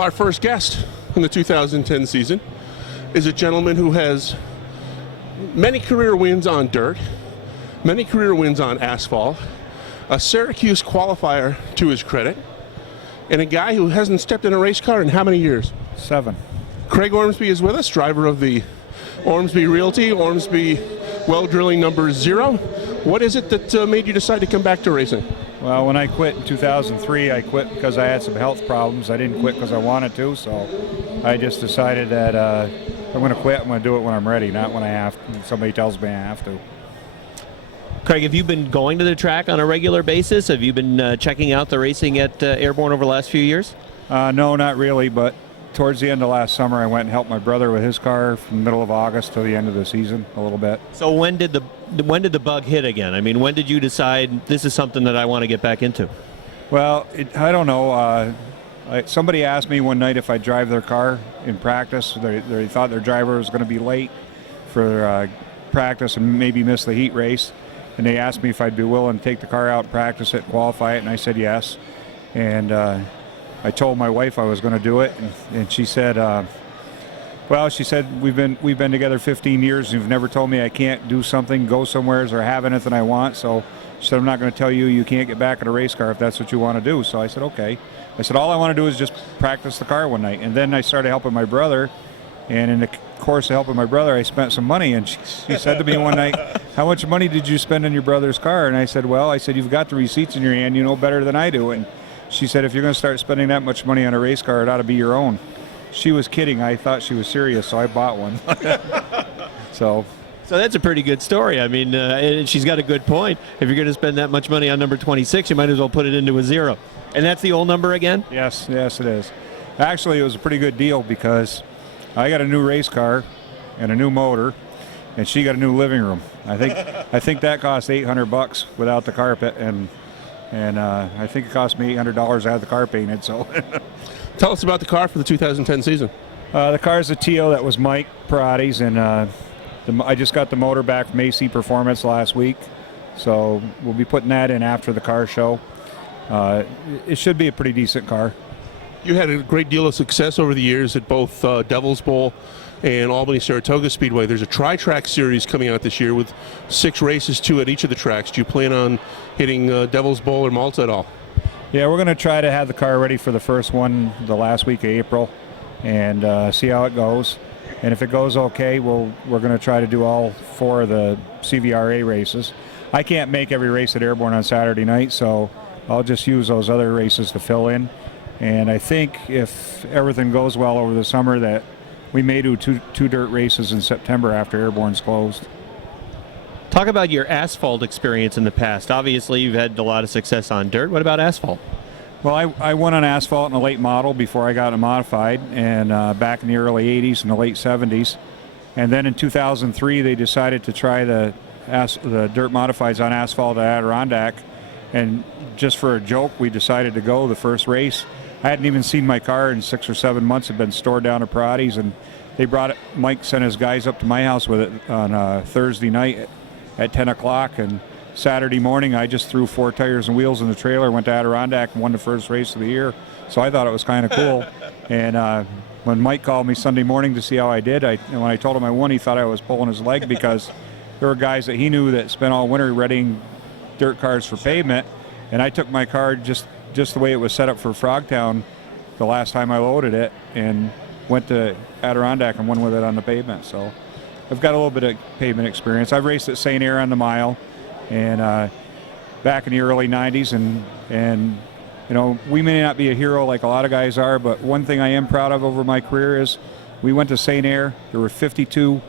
Our first guest in the 2010 season is a gentleman who has many career wins on dirt, many career wins on asphalt, a Syracuse qualifier to his credit, and a guy who hasn't stepped in a race car in how many years? 7. Craig Ormsby is with us, driver of the Ormsby Realty, Ormsby Well Drilling number 0. What is it that made you decide to come back to racing? Well, when I quit in 2003, I quit because I had some health problems. I didn't quit because I wanted to, so I just decided that I'm going to quit. I'm going to do it when I'm ready, not when somebody tells me I have to. Craig, have you been going to the track on a regular basis? Have you been checking out the racing at Airborne over the last few years? No, not really, but towards the end of last summer, I went and helped my brother with his car from the middle of August to the end of the season, a little bit. So when did the bug hit again? I mean, when did you decide this is something that I want to get back into? Well, I don't know. Somebody asked me one night if I'd drive their car in practice. They thought their driver was going to be late for practice and maybe miss the heat race. And they asked me if I'd be willing to take the car out and practice it, qualify it, and I said yes. And I told my wife I was going to do it, and she said, well, she said, we've been together 15 years, and you've never told me I can't do something, go somewhere, or have anything I want. So she said, I'm not going to tell you you can't get back in a race car if that's what you want to do. So I said, okay. I said, all I want to do is just practice the car one night. And then I started helping my brother, and in the course of helping my brother, I spent some money. And she said to me one night, how much money did you spend on your brother's car? And I said, well, you've got the receipts in your hand, you know better than I do. And she said, if you're going to start spending that much money on a race car, it ought to be your own. She was kidding. I thought she was serious, so I bought one. So that's a pretty good story. I mean, and she's got a good point. If you're going to spend that much money on number 26, you might as well put it into a 0. And that's the old number again? Yes, it is. Actually, it was a pretty good deal because I got a new race car and a new motor, and she got a new living room. I think that cost $800 without the carpet, and I think it cost me $800 to have the car painted. So, Tell us about the car for the 2010 season. The car is a Tio that was Mike Parati's, and I just got the motor back from AC Performance last week, so we'll be putting that in after the car show. It should be a pretty decent car. You had a great deal of success over the years at both Devil's Bowl and Albany-Saratoga Speedway. There's a tri-track series coming out this year with 6 races, 2 at each of the tracks. Do you plan on hitting Devil's Bowl or Malta at all? Yeah, we're going to try to have the car ready for the first one the last week of April and see how it goes. And if it goes okay, we're going to try to do all 4 of the CVRA races. I can't make every race at Airborne on Saturday night, so I'll just use those other races to fill in. And I think if everything goes well over the summer that we may do two dirt races in September after Airborne's closed. Talk about your asphalt experience in the past. Obviously, you've had a lot of success on dirt. What about asphalt? Well, I went on asphalt in a late model before I got it modified, and back in the early 80s and the late 70s. And then in 2003, they decided to try the dirt modifieds on asphalt at Adirondack. And just for a joke, we decided to go the first race. I hadn't even seen my car in 6 or 7 months. It had been stored down at Parati's, and they brought it. Mike sent his guys up to my house with it on Thursday night at 10 o'clock, and Saturday morning I just threw 4 tires and wheels in the trailer, went to Adirondack and won the first race of the year. So I thought it was kind of cool. And when Mike called me Sunday morning to see how I did, and when I told him I won, he thought I was pulling his leg because there were guys that he knew that spent all winter readying dirt cars for pavement, and I took my car just the way it was set up for Frogtown the last time I loaded it and went to Adirondack and won with it on the pavement. So I've got a little bit of pavement experience. I've raced at St. Air on the mile and back in the early 90s, and you know, we may not be a hero like a lot of guys are, but one thing I am proud of over my career is we went to St. Air. There were 52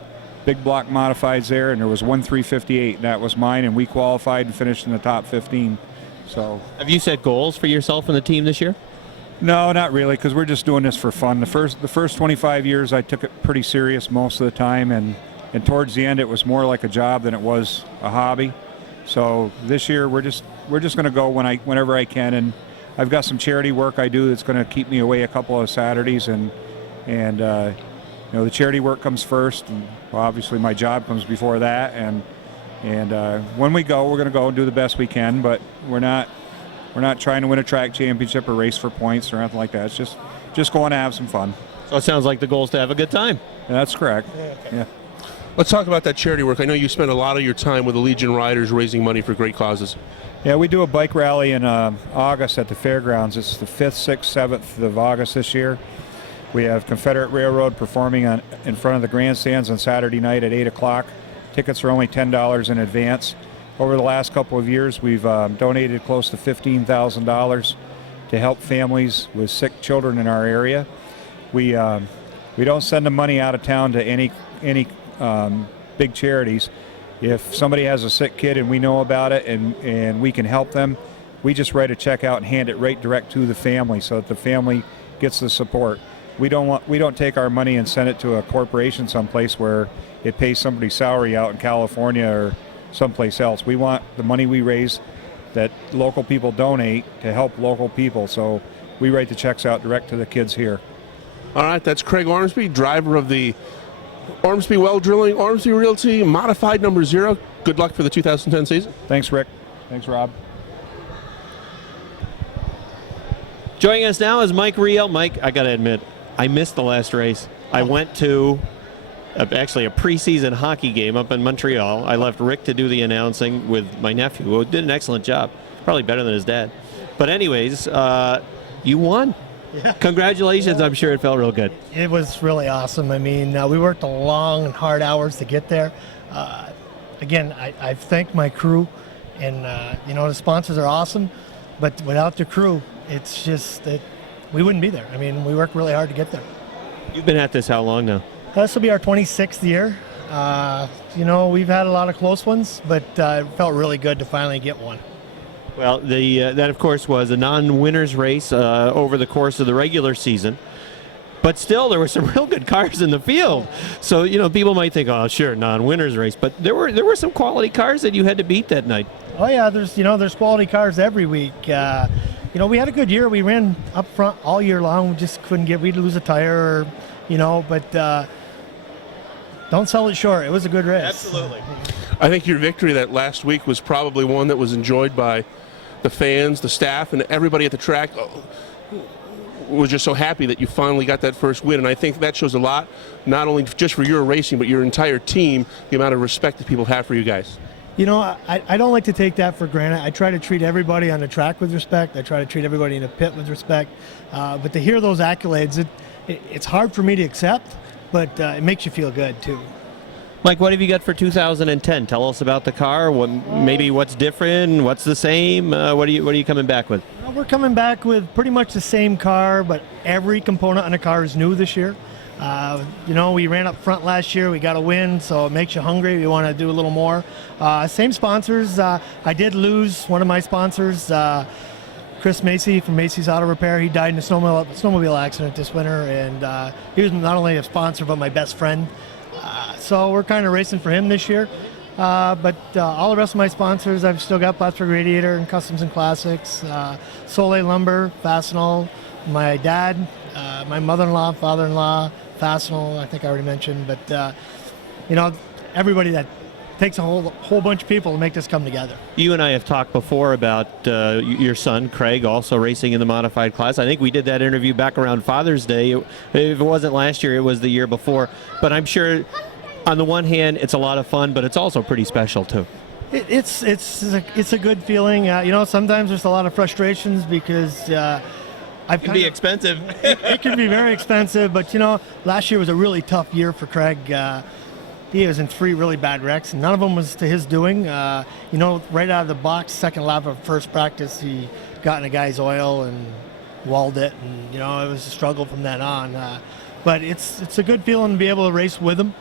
big block modifieds there, and there was 1 358, and that was mine, and we qualified and finished in the top 15. So, have you set goals for yourself and the team this year? No, not really, because we're just doing this for fun. The first 25 years I took it pretty serious most of the time, and towards the end it was more like a job than it was a hobby. So this year we're just going to go whenever I can, and I've got some charity work I do that's going to keep me away a couple of Saturdays, and you know, the charity work comes first, and well, obviously my job comes before that, and when we go, we're going to go and do the best we can, but we're not trying to win a track championship or race for points or anything like that. It's just going to have some fun. So it sounds like the goal is to have a good time. That's correct. Yeah. Let's talk about that charity work. I know you spend a lot of your time with the Legion Riders raising money for great causes. Yeah, we do a bike rally in August at the fairgrounds. It's the 5th, 6th, 7th of August this year. We have Confederate Railroad performing in front of the grandstands on Saturday night at 8 o'clock. Tickets are only $10 in advance. Over the last couple of years, we've donated close to $15,000 to help families with sick children in our area. We don't send the money out of town to any big charities. If somebody has a sick kid and we know about it and we can help them, we just write a check out and hand it right direct to the family so that the family gets the support. We don't take our money and send it to a corporation someplace where it pays somebody's salary out in California or someplace else. We want the money we raise that local people donate to help local people. So we write the checks out direct to the kids here. All right, that's Craig Ormsby, driver of the Ormsby Well Drilling, Ormsby Realty, modified number 0. Good luck for the 2010 season. Thanks, Rick. Thanks, Rob. Joining us now is Mike Riel. Mike, I got to admit, I missed the last race. I went to actually a preseason hockey game up in Montreal. I left Rick to do the announcing with my nephew, who did an excellent job, probably better than his dad. But anyways, you won. Yeah. Congratulations. I'm sure it felt real good. It was really awesome. I mean, we worked long and hard hours to get there. Again, I thank my crew, and the sponsors are awesome, but without the crew, it's just that we wouldn't be there. I mean, we worked really hard to get there. You've been at this how long now? This will be our 26th year. We've had a lot of close ones, but it felt really good to finally get one. Well, that, of course, was a non-winners race over the course of the regular season. But still, there were some real good cars in the field. So, people might think, oh, sure, non-winners race. But there were some quality cars that you had to beat that night. Oh, yeah, there's quality cars every week. We had a good year. We ran up front all year long. We just we'd lose a tire, but don't sell it short. It was a good race. Absolutely. I think your victory that last week was probably one that was enjoyed by the fans, the staff, and everybody at the track. Was just so happy that you finally got that first win, and I think that shows a lot, not only just for your racing, but your entire team, the amount of respect that people have for you guys. I don't like to take that for granted. I try to treat everybody on the track with respect. I try to treat everybody in the pit with respect. But to hear those accolades, it's hard for me to accept, but it makes you feel good too. Mike, what have you got for 2010? Tell us about the car. Maybe what's different? What's the same? What are you coming back with? We're coming back with pretty much the same car, but every component on the car is new this year. We ran up front last year. We got a win, so it makes you hungry. We want to do a little more. Same sponsors. I did lose one of my sponsors, Chris Macy from Macy's Auto Repair. He died in a snowmobile accident this winter, and he was not only a sponsor but my best friend. So we're kind of racing for him this year. But all the rest of my sponsors, I've still got Plattsburgh Radiator and Customs and Classics, Soleil Lumber, Fastenal, my dad, my mother-in-law, father-in-law, Fastenal, I think I already mentioned. But, everybody that takes a whole bunch of people to make this come together. You and I have talked before about your son, Craig, also racing in the modified class. I think we did that interview back around Father's Day. If it wasn't last year, it was the year before. But I'm sure, on the one hand, it's a lot of fun, but it's also pretty special, too. It's a good feeling. Sometimes there's a lot of frustrations because it can be expensive. It can be very expensive, but last year was a really tough year for Craig. He was in 3 really bad wrecks, and none of them was to his doing. Right out of the box, second lap of first practice, he got in a guy's oil and walled it, and it was a struggle from then on. But it's a good feeling to be able to race with him.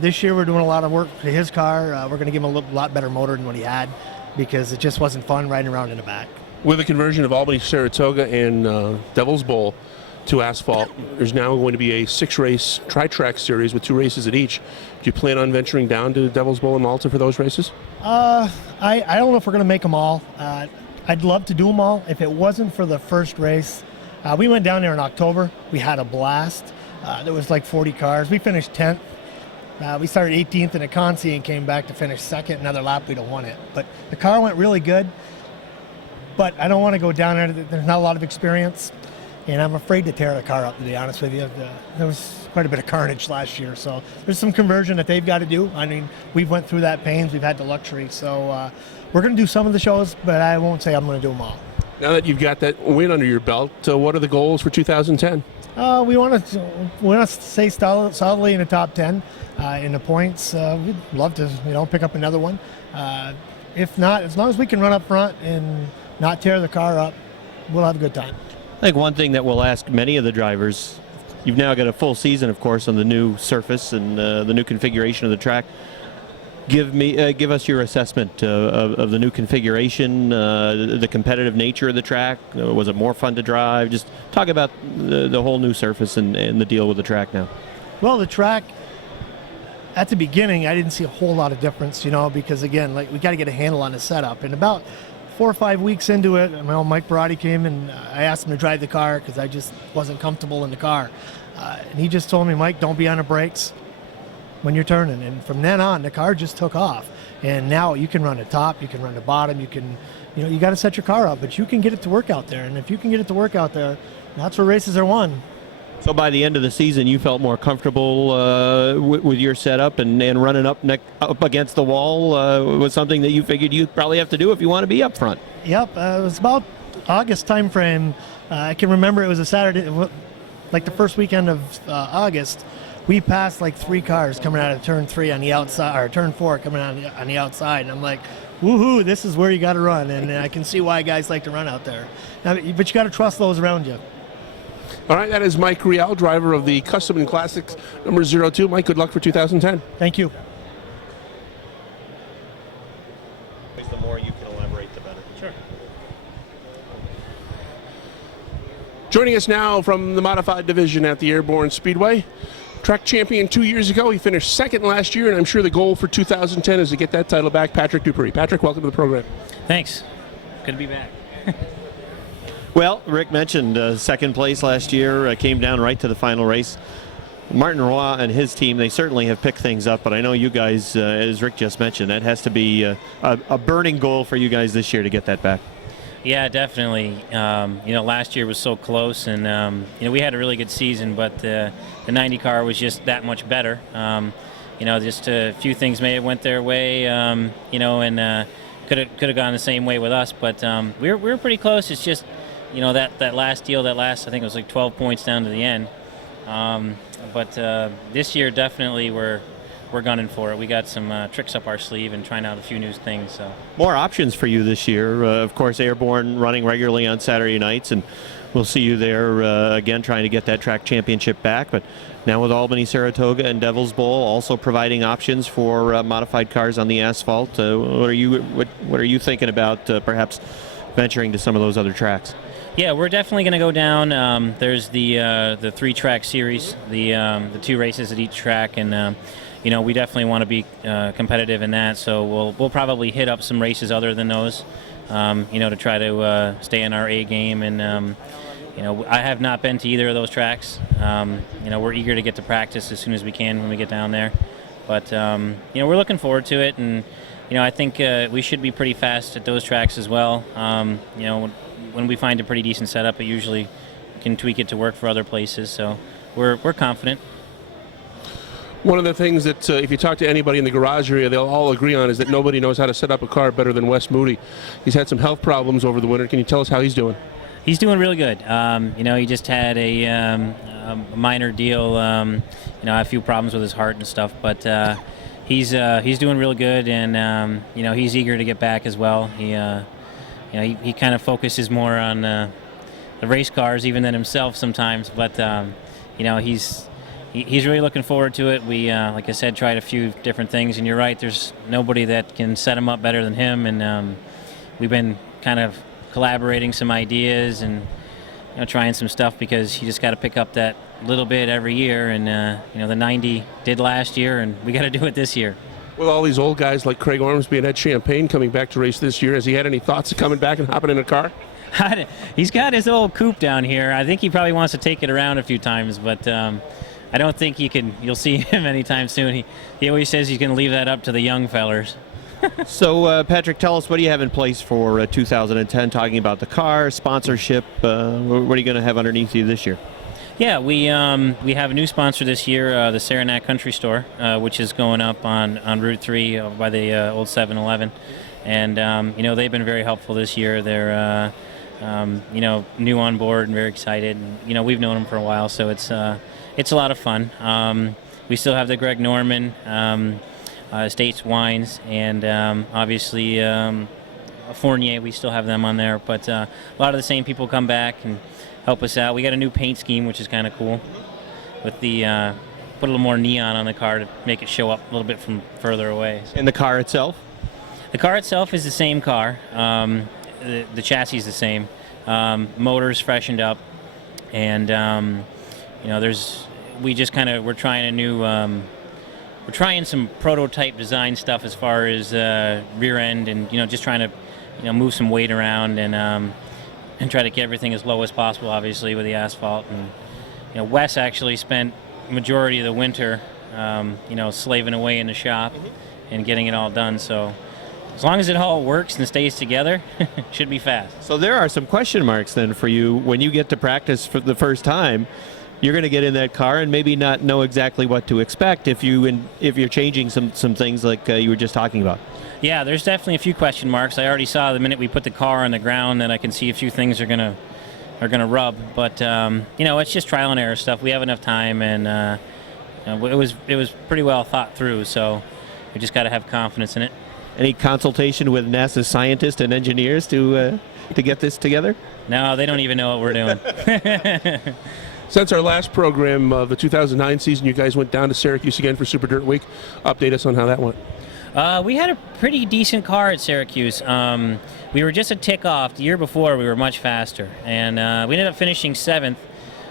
This year we're doing a lot of work to his car. We're going to give him a lot better motor than what he had because it just wasn't fun riding around in the back. With the conversion of Albany, Saratoga, and Devil's Bowl to asphalt, there's now going to be a 6-race tri-track series with 2 races at each. Do you plan on venturing down to Devil's Bowl and Malta for those races? I don't know if we're going to make them all. I'd love to do them all. If it wasn't for the first race, we went down there in October. We had a blast. There was like 40 cars. We finished 10th. We started 18th in a consi and came back to finish 2nd. Another lap, we'd have won it. But the car went really good. But I don't want to go down there. There's not a lot of experience. and I'm afraid to tear the car up, to be honest with you. There was quite a bit of carnage last year, so there's some conversion that they've got to do. I mean, we've went through that pains, we've had the luxury, so we're going to do some of the shows, but I won't say I'm going to do them all. Now that you've got that win under your belt, what are the goals for 2010? We want to stay solidly in the top 10 in the points. We'd love to, pick up another one. If not, as long as we can run up front and not tear the car up, we'll have a good time. I think one thing that we'll ask many of the drivers, you've now got a full season, of course, on the new surface and the new configuration of the track. Give us your assessment of the new configuration, the competitive nature of the track. Was it more fun to drive? Just talk about the whole new surface and the deal with the track now. Well, the track, at the beginning, I didn't see a whole lot of difference, because again, we got to get a handle on the setup. And about 4 or 5 weeks into it, Mike Barati came and I asked him to drive the car because I just wasn't comfortable in the car. And he just told me, Mike, don't be on the brakes when you're turning. And from then on, the car just took off. And now you can run the top, you can run the bottom, you got to set your car up, but you can get it to work out there. And if you can get it to work out there, that's where races are won. So by the end of the season, you felt more comfortable with your setup and running up against the wall was something that you figured you'd probably have to do if you want to be up front. Yep, it was about August time frame. I can remember it was a Saturday, like the first weekend of August. We passed like 3 cars coming out of turn 3 on the outside, or turn 4 coming out on the outside. And I'm like, woohoo, this is where you got to run. And I can see why guys like to run out there. Now, but you got to trust those around you. All right, that is Mike Riel, driver of the Custom and Classics number 02. Mike, good luck for 2010. Thank you. The more you can elaborate, the better. Sure. Joining us now from the modified division at the Airborne Speedway, track champion 2 years ago. He finished second last year, and I'm sure the goal for 2010 is to get that title back. Patrick Dupree. Patrick, welcome to the program. Thanks. Good to be back. Well, Rick mentioned second place last year, came down right to the final race. Martin Roy and his team, they certainly have picked things up, but I know you guys, as Rick just mentioned, that has to be a burning goal for you guys this year to get that back. Yeah, definitely. Last year was so close, and we had a really good season, but the 90 car was just that much better. Just a few things may have went their way, and could have gone the same way with us, but we were pretty close. It's just, that last deal, I think it was like 12 points down to the end. But this year, definitely, we're gunning for it. We got some tricks up our sleeve and trying out a few new things. So more options for you this year. Of course, Airborne running regularly on Saturday nights, and we'll see you there again trying to get that track championship back. But now with Albany, Saratoga, and Devil's Bowl also providing options for modified cars on the asphalt, what are you thinking about perhaps venturing to some of those other tracks? Yeah, we're definitely going to go down. There's the 3-track series, the 2 races at each track, and we definitely want to be competitive in that. So we'll probably hit up some races other than those, to try to stay in our A game. And I have not been to either of those tracks. We're eager to get to practice as soon as we can when we get down there. But we're looking forward to it, and I think we should be pretty fast at those tracks as well. When we find a pretty decent setup, it usually can tweak it to work for other places. So we're confident. One of the things that if you talk to anybody in the garage area, they'll all agree on is that nobody knows how to set up a car better than Wes Moody. He's had some health problems over the winter. Can you tell us how he's doing? He's doing really good. He just had a minor deal, a few problems with his heart and stuff, but he's doing real good, and he's eager to get back as well. He kind of focuses more on the race cars even than himself sometimes, but he's really looking forward to it. We, like I said, tried a few different things, and you're right, there's nobody that can set him up better than him, and we've been kind of collaborating some ideas and trying some stuff, because you just got to pick up that little bit every year, and the 90 did last year, and we got to do it this year. With all these old guys like Craig Ormsby and Ed Champagne coming back to race this year, has he had any thoughts of coming back and hopping in a car? He's got his old coupe down here. I think he probably wants to take it around a few times, but I don't think you'll see him anytime soon. He always says he's going to leave that up to the young fellers. So, Patrick, tell us, what do you have in place for 2010, talking about the car, sponsorship? What are you going to have underneath you this year? Yeah, we have a new sponsor this year, the Saranac Country Store, which is going up on Route 3 by the old 7-Eleven. And, they've been very helpful this year. They're, new on board and very excited. And, we've known them for a while, so it's a lot of fun. We still have the Greg Norman Estates wines, and obviously Fournier, we still have them on there. But a lot of the same people come back and help us out. We got a new paint scheme, which is kind of cool, with the put a little more neon on the car to make it show up a little bit from further away. And the car itself? The car itself is the same car. The chassis is the same. Motor's freshened up, and we're trying some prototype design stuff as far as rear end, and just trying to move some weight around and try to get everything as low as possible, obviously, with the asphalt. And Wes actually spent the majority of the winter slaving away in the shop and getting it all done. So as long as it all works and stays together, it should be fast. So there are some question marks then for you when you get to practice for the first time. You're going to get in that car and maybe not know exactly what to expect if you're changing some things like you were just talking about. Yeah, there's definitely a few question marks. I already saw the minute we put the car on the ground that I can see a few things are gonna rub. But it's just trial and error stuff. We have enough time, and it was pretty well thought through. So we just got to have confidence in it. Any consultation with NASA scientists and engineers to get this together? No, they don't even know what we're doing. Since our last program of the 2009 season, you guys went down to Syracuse again for Super Dirt Week. Update us on how that went. We had a pretty decent car at Syracuse. We were just a tick off. The year before, we were much faster. And we ended up finishing 7th.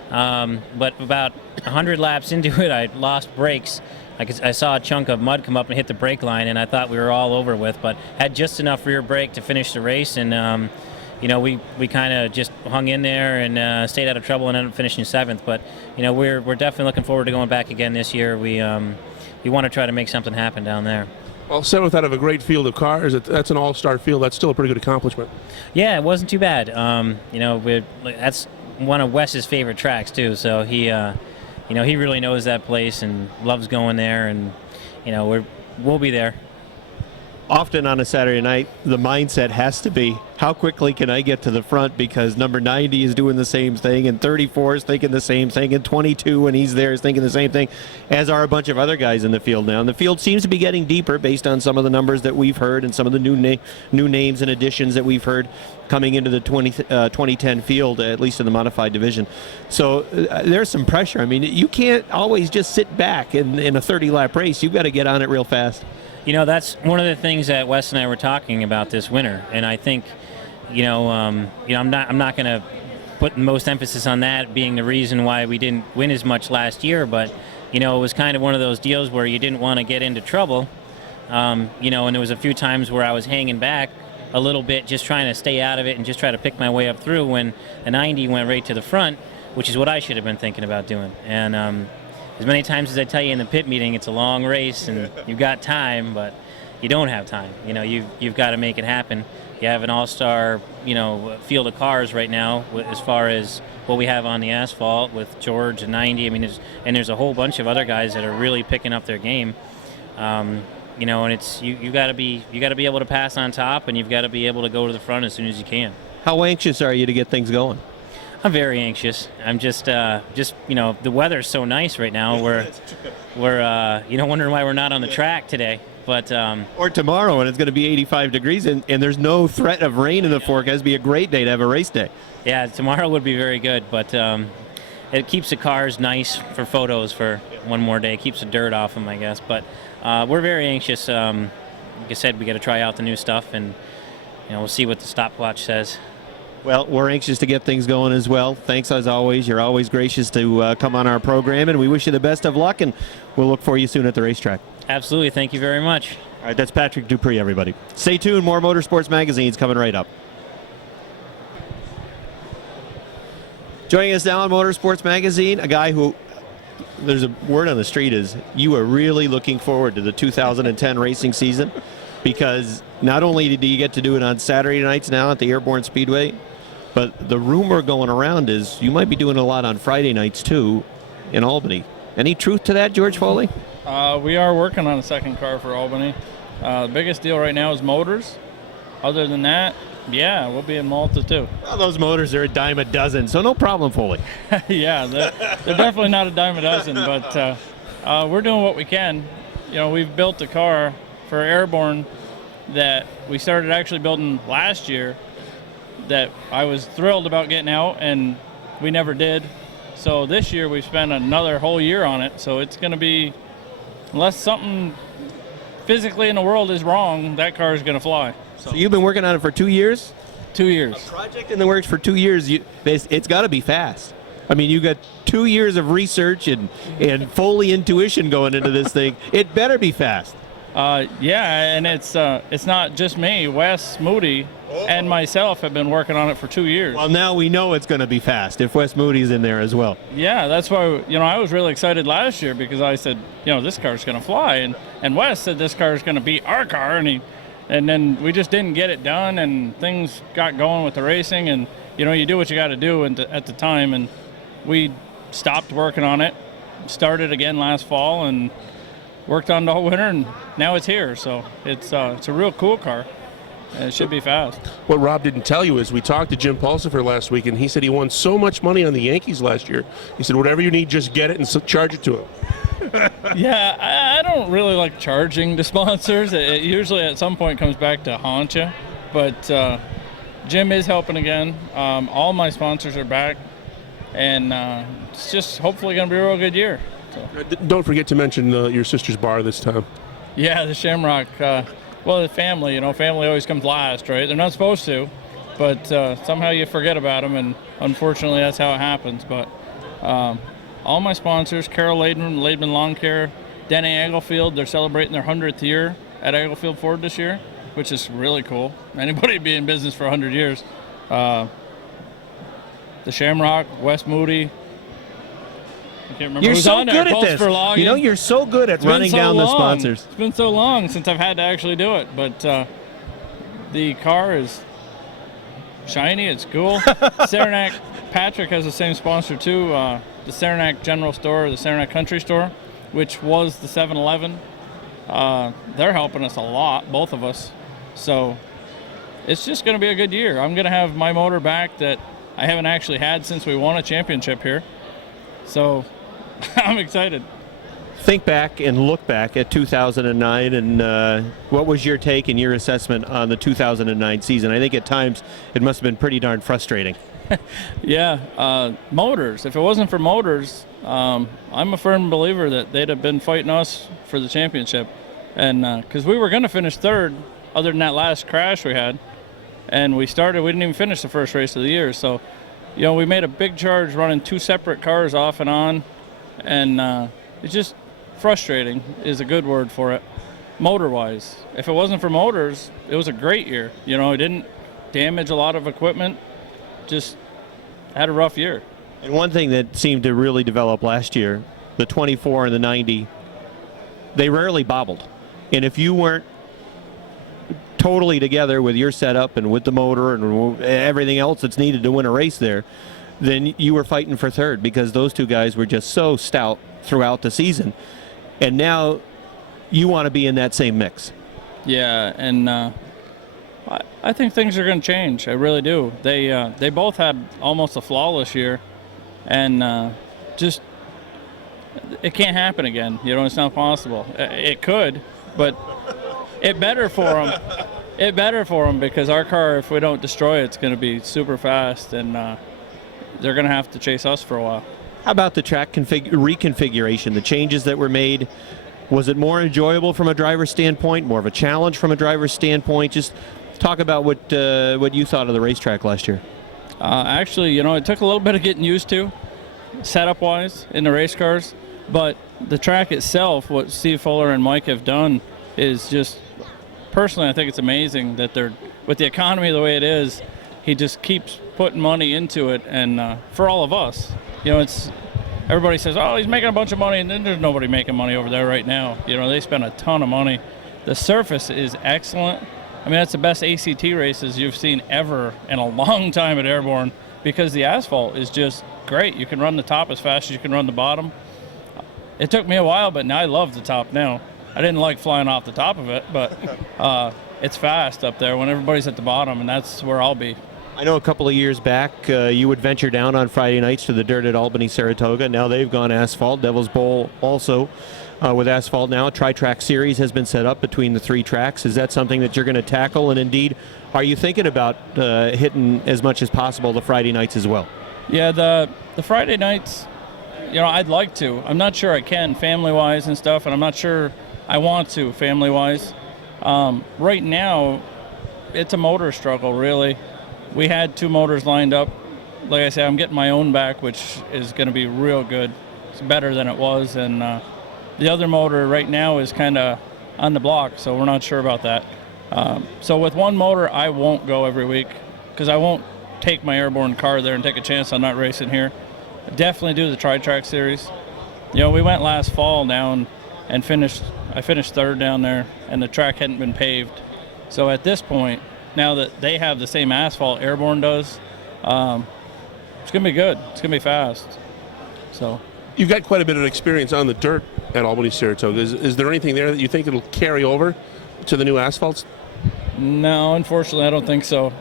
But about 100 laps into it, I lost brakes. I saw a chunk of mud come up and hit the brake line, and I thought we were all over with, but had just enough rear brake to finish the race. And we kind of just hung in there and stayed out of trouble and ended up finishing 7th. But we're definitely looking forward to going back again this year. We want to try to make something happen down there. Well, 7th out of a great field of cars. That's an all-star field. That's still a pretty good accomplishment. Yeah, it wasn't too bad. That's one of Wes's favorite tracks too. So he really knows that place and loves going there. And we'll be there. Often on a Saturday night, the mindset has to be, how quickly can I get to the front, because number 90 is doing the same thing, and 34 is thinking the same thing, and 22 when he's there is thinking the same thing, as are a bunch of other guys in the field now. And the field seems to be getting deeper based on some of the numbers that we've heard and some of the new names and additions that we've heard coming into the 2010 field, at least in the modified division. So there's some pressure. I mean, you can't always just sit back in a 30-lap race. You've got to get on it real fast. That's one of the things that Wes and I were talking about this winter, and I think, I'm not going to put most emphasis on that being the reason why we didn't win as much last year, but it was kind of one of those deals where you didn't want to get into trouble, and there was a few times where I was hanging back a little bit, just trying to stay out of it and just try to pick my way up through when a 90 went right to the front, which is what I should have been thinking about doing. And as many times as I tell you in the pit meeting, it's a long race and you've got time, but you don't have time. You've got to make it happen. You have an all-star, field of cars right now as far as what we have on the asphalt with George and 90. I mean, there's a whole bunch of other guys that are really picking up their game. And it's you got to be able to pass on top, and you've got to be able to go to the front as soon as you can. How anxious are you to get things going? I'm very anxious. I'm just the weather's so nice right now. We're wondering why we're not on the track today. But or tomorrow, when it's going to be 85 degrees and there's no threat of rain in the forecast. It'd be a great day to have a race day. Yeah, tomorrow would be very good, but it keeps the cars nice for photos for one more day. It keeps the dirt off them, I guess. But we're very anxious. Like I said, we got to try out the new stuff, and we'll see what the stopwatch says. Well, we're anxious to get things going as well. Thanks as always. You're always gracious to come on our program, and we wish you the best of luck, and we'll look for you soon at the racetrack. Absolutely. Thank you very much. All right, that's Patrick Dupree, everybody. Stay tuned. More Motorsports Magazine's coming right up. Joining us now on Motorsports Magazine, a guy who, there's a word on the street is, you are really looking forward to the 2010 racing season. because not only do you get to do it on Saturday nights now at the Airborne Speedway, but the rumor going around is you might be doing a lot on Friday nights too in Albany. Any truth to that, George Foley? We are working on a second car for Albany. The biggest deal right now is motors. Other than that, yeah, we'll be in Malta too. Well, those motors are a dime a dozen, so no problem, Foley. Yeah, they're definitely not a dime a dozen, but we're doing what we can. You know, we've built a car for Airborne that we started actually building last year that I was thrilled about getting out, and we never did. So this year we spent another whole year on it, so it's going to be, unless something physically in the world is wrong, that car is going to fly. So you've been working on it for 2 years? 2 years. Project in the works for 2 years. It's got to be fast. I mean, you got 2 years of research and Foley intuition going into this thing. It better be fast. Yeah, and it's not just me. Wes Moody and myself have been working on it for 2 years. Well, now we know it's going to be fast if Wes Moody's in there as well. Yeah, that's why, I was really excited last year because I said, this car's going to fly. And Wes said this car is going to beat our car, and then we just didn't get it done, and things got going with the racing, and you do what you got to do at the time, and we stopped working on it, started again last fall, and worked on it all winter, and now it's here. So it's a real cool car, and it should be fast. What Rob didn't tell you is we talked to Jim Pulsifer last week, and he said he won so much money on the Yankees last year. He said, whatever you need, just get it and charge it to him. Yeah, I don't really like charging the sponsors. It usually at some point comes back to haunt you. But Jim is helping again. All my sponsors are back. And it's just hopefully going to be a real good year. So. Don't forget to mention your sister's bar this time. Yeah, the Shamrock. Well, the family, family always comes last, right? They're not supposed to. But somehow you forget about them, and unfortunately that's how it happens. But all my sponsors, Carol Laidman Lawn Care, Denny Aglefield, they're celebrating their 100th year at Aglefield Ford this year, which is really cool. Anybody be in business for 100 years. The Shamrock, Wes Moody. I can't remember You're who's so on there. good at this. You're so good at running down the sponsors. It's been so long since I've had to actually do it, but the car is shiny. It's cool. Saranac Patrick has the same sponsor too. The Saranac General Store, the Saranac Country Store, which was the 7-Eleven. They're helping us a lot, both of us. So it's just going to be a good year. I'm going to have my motor back that I haven't actually had since we won a championship here. So I'm excited. Think back and look back at 2009, and what was your take and your assessment on the 2009 season? I think at times it must have been pretty darn frustrating. Yeah, motors. If it wasn't for motors, I'm a firm believer that they'd have been fighting us for the championship. And because we were going to finish third, other than that last crash we had, and we didn't even finish the first race of the year. So, we made a big charge running two separate cars off and on, and it's just frustrating is a good word for it, motor-wise. If it wasn't for motors, it was a great year. It didn't damage a lot of equipment, just had a rough year. And one thing that seemed to really develop last year, the 24 and the 90, they rarely bobbled. And if you weren't totally together with your setup and with the motor and everything else that's needed to win a race there, then you were fighting for third because those two guys were just so stout throughout the season. And now you want to be in that same mix. Yeah, and I think things are going to change. I really do. They both had almost a flawless year, and just it can't happen again. It's not possible. It could, but it better for them. It better for them because our car, if we don't destroy it, it's going to be super fast, and they're going to have to chase us for a while. How about the track reconfiguration, the changes that were made? Was it more enjoyable from a driver's standpoint, more of a challenge from a driver's standpoint? Just talk about what you thought of the racetrack last year. Actually, it took a little bit of getting used to, setup-wise, in the race cars. But the track itself, what Steve Fuller and Mike have done, is just, personally, I think it's amazing that they're, with the economy the way it is, he just keeps putting money into it. And for all of us, it's, everybody says, oh, he's making a bunch of money, and then there's nobody making money over there right now. They spend a ton of money. The surface is excellent. I mean, that's the best ACT races you've seen ever in a long time at Airborne, because the asphalt is just great. You can run the top as fast as you can run the bottom. It took me a while, but now I love the top now. I didn't like flying off the top of it, but it's fast up there when everybody's at the bottom, and that's where I'll be. I know a couple of years back you would venture down on Friday nights to the dirt at Albany, Saratoga. Now they've gone asphalt. Devil's Bowl also with asphalt now. A tri-track series has been set up between the 3 tracks. Is that something that you're going to tackle? And indeed, are you thinking about hitting as much as possible the Friday nights as well? Yeah, the Friday nights, I'd like to. I'm not sure I can family-wise and stuff, and I'm not sure I want to family-wise. Right now, it's a motor struggle, really. We had 2 motors lined up. Like I said, I'm getting my own back, which is going to be real good. It's better than it was, and the other motor right now is kind of on the block, so we're not sure about that. So with one motor, I won't go every week, because I won't take my Airborne car there and take a chance on not racing here. Definitely do the tri-track series. We went last fall down and I finished 3rd down there, and the track hadn't been paved. So at this point, now that they have the same asphalt Airborne does, it's going to be good. It's going to be fast. So You've got quite a bit of experience on the dirt at Albany, Saratoga. Is there anything there that you think it'll carry over to the new asphalts? No, unfortunately, I don't think so.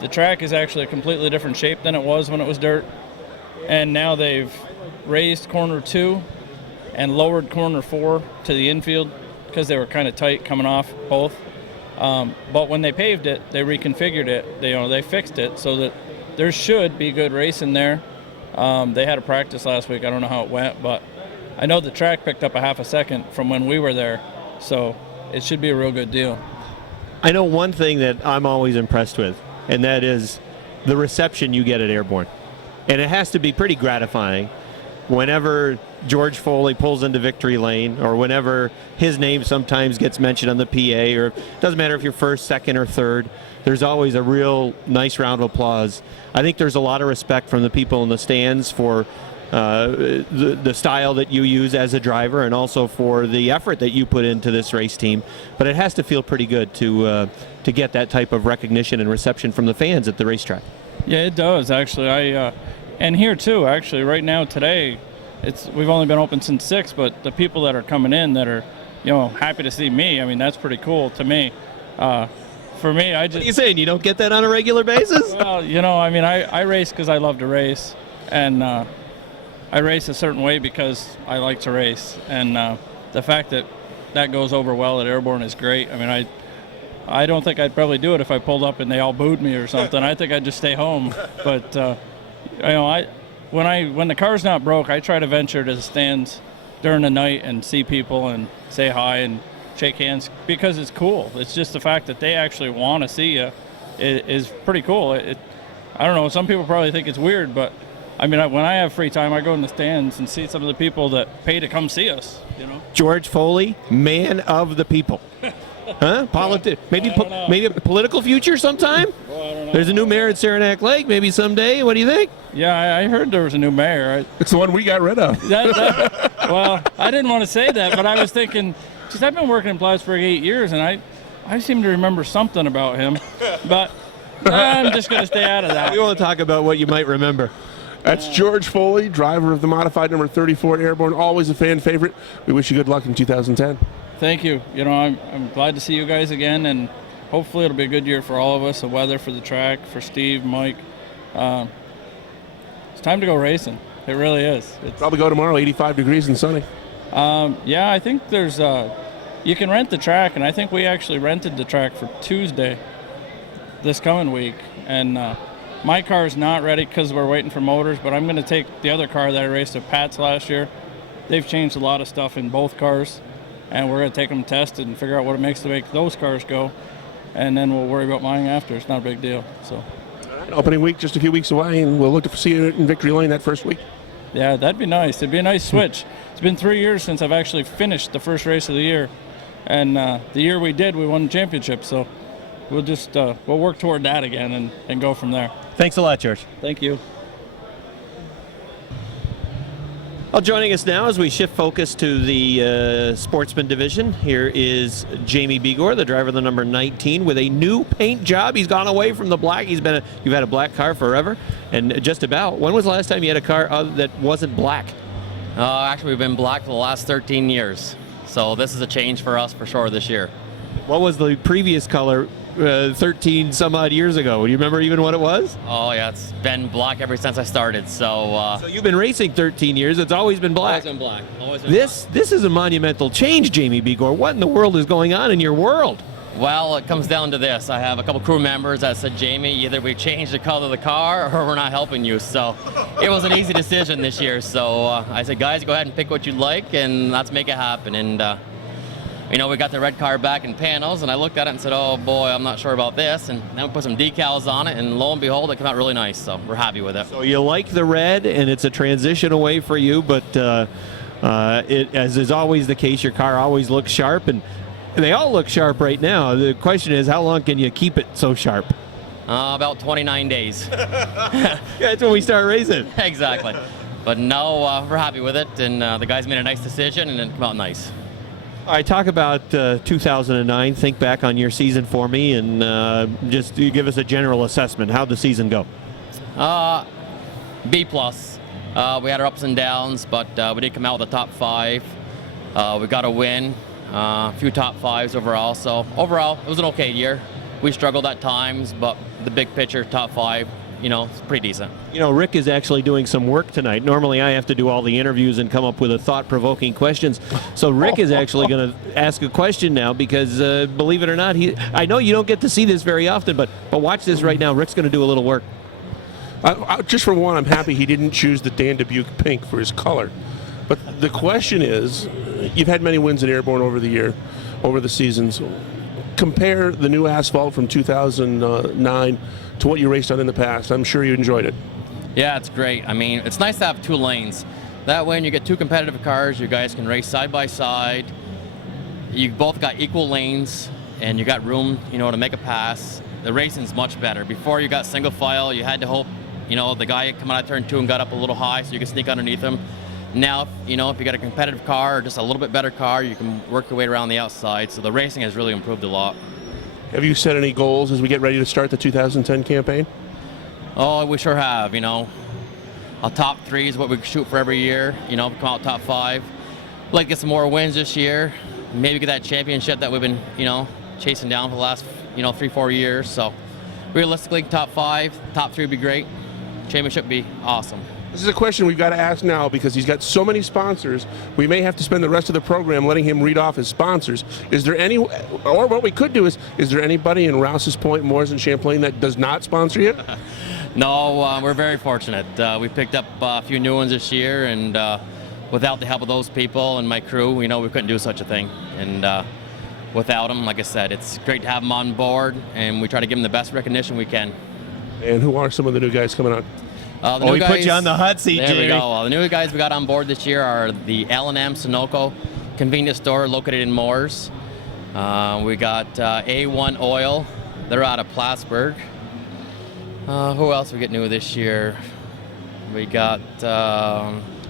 The track is actually a completely different shape than it was when it was dirt. And now they've raised corner 2 and lowered corner 4 to the infield because they were kind of tight coming off both. But when they paved it, they reconfigured it. They fixed it so that there should be good racing there. They had a practice last week. I don't know how it went, but I know the track picked up a half a second from when we were there. So it should be a real good deal. I know one thing that I'm always impressed with, and that is the reception you get at Airborne. And it has to be pretty gratifying whenever George Foley pulls into victory lane, or whenever his name sometimes gets mentioned on the PA, or it doesn't matter if you're 1st, 2nd, or 3rd, there's always a real nice round of applause. I think there's a lot of respect from the people in the stands for the style that you use as a driver, and also for the effort that you put into this race team. But it has to feel pretty good to get that type of recognition and reception from the fans at the racetrack. Yeah, it does, actually. And here too, actually, right now today, we've only been open since 6, but the people that are coming in that are, happy to see me, I mean, that's pretty cool to me. For me, I just... What are you saying? You don't get that on a regular basis? Well, I race because I love to race, and I race a certain way because I like to race. And the fact that goes over well at Airborne is great. I mean, I don't think I'd probably do it if I pulled up and they all booed me or something. I think I'd just stay home. But when the car's not broke, I try to venture to the stands during the night and see people and say hi and shake hands, because it's cool. It's just the fact that they actually want to see you is pretty cool. I don't know, some people probably think it's weird, but I mean, when I have free time, I go in the stands and see some of the people that pay to come see us, George Foley, man of the people. Huh? Maybe a political future sometime? Well, I don't know. There's a new mayor at Saranac Lake, maybe someday. What do you think? Yeah, I heard there was a new mayor. It's the one we got rid of. Well, I didn't want to say that, but I was thinking, because I've been working in Plattsburgh 8 years, and I seem to remember something about him, but I'm just going to stay out of that. We won't talk about what you might remember. That's George Foley, driver of the modified number 34 Airborne, always a fan favorite. We wish you good luck in 2010. Thank you. I'm glad to see you guys again, and hopefully it'll be a good year for all of us. The weather, for the track, for Steve, Mike. It's time to go racing. It really is. Probably go tomorrow, 85 degrees and sunny. Yeah, I think there's you can rent the track, and I think we actually rented the track for Tuesday this coming week. And my car's not ready because we're waiting for motors, but I'm going to take the other car that I raced at Pat's last year. They've changed a lot of stuff in both cars, and we're going to take them tested and figure out what it makes to make those cars go, and then we'll worry about mine after. It's not a big deal. So, opening week just a few weeks away, and we'll look to see you in victory lane that first week. Yeah, that'd be nice. It'd be a nice switch. It's been 3 years since I've actually finished the first race of the year, and the year we did, we won the championship. So we'll just we'll work toward that again and go from there. Thanks a lot, George. Thank you. Well, joining us now as we shift focus to the sportsman division, here is Jamie Bigor, the driver of the number 19, with a new paint job. He's gone away from the black. You've had a black car forever, and just about. When was the last time you had a car that wasn't black? Actually, we've been black for the last 13 years. So this is a change for us for sure this year. What was the previous color 13 some odd years ago? Do you remember even what it was? Oh yeah, it's been black ever since I started. So So you've been racing 13 years. It's always been black. always been black. Always been This is a monumental change, Jamie Bigor. What in the world is going on in your world? black. Well, it comes down to this. I have a couple crew members that said, Jamie, either we change the color of the car or we're not helping you. So it was an easy decision this year. So I said, guys, go ahead and pick what you like, and let's make it happen. And you know, we got the red car back in panels, and I looked at it and said, oh boy, I'm not sure about this. And then we put some decals on it, and lo and behold, it came out really nice. So we're happy with it. So you like the red, and it's a transition away for you, but as is always the case, your car always looks sharp, and they all look sharp right now. The question is, how long can you keep it so sharp? About 29 days. Yeah, that's when we start racing. Exactly. But no, we're happy with it, and the guys made a nice decision, and it came out nice. All right, talk about 2009. Think back on your season for me, and just give us a general assessment. How'd the season go? B+. We had our ups and downs, but we did come out with the top 5. We got a win, a few top 5s overall. So overall, it was an okay year. We struggled at times, but the big picture, top 5, you know, it's pretty decent. You know, Rick is actually doing some work tonight. Normally I have to do all the interviews and come up with a thought-provoking questions. So Rick is actually going to ask a question now because, believe it or not, I know you don't get to see this very often, but watch this right now. Rick's going to do a little work. Just for one, I'm happy he didn't choose the Dan Dubuque pink for his color. But the question is, you've had many wins in Airborne over the seasons. Compare the new asphalt from 2009 to what you raced on in the past. I'm sure you enjoyed it. Yeah, it's great. I mean, it's nice to have 2 lanes. That way, when you get 2 competitive cars, you guys can race side by side. You both got equal lanes, and you got room, you know, to make a pass. The racing's much better. Before, you got single file. You had to hope, you know, the guy coming out of turn 2 and got up a little high so you could sneak underneath him. Now, you know, if you got a competitive car or just a little bit better car, you can work your way around the outside. So the racing has really improved a lot. Have you set any goals as we get ready to start the 2010 campaign? Oh, we sure have, you know. A top 3 is what we shoot for every year, you know, come out top 5. We'd like to get some more wins this year. Maybe get that championship that we've been, you know, chasing down for the last, you know, 3-4 years. So realistically, top 5, top 3 would be great. Championship would be awesome. This is a question we've got to ask now because he's got so many sponsors. We may have to spend the rest of the program letting him read off his sponsors. Is there any, or what we could do is there anybody in Rouse's Point, Moores, and Champlain that does not sponsor you? No, we're very fortunate. We picked up a few new ones this year, and without the help of those people and my crew, you know, we couldn't do such a thing. And without them, like I said, it's great to have them on board, and we try to give them the best recognition we can. And who are some of the new guys coming on? We put you on the hot seat, there Jamie. We go. Well, the new guys we got on board this year are the L&M Sunoco convenience store located in Moores. We got A1 Oil. They're out of Plattsburgh. Who else we get new this year? We got...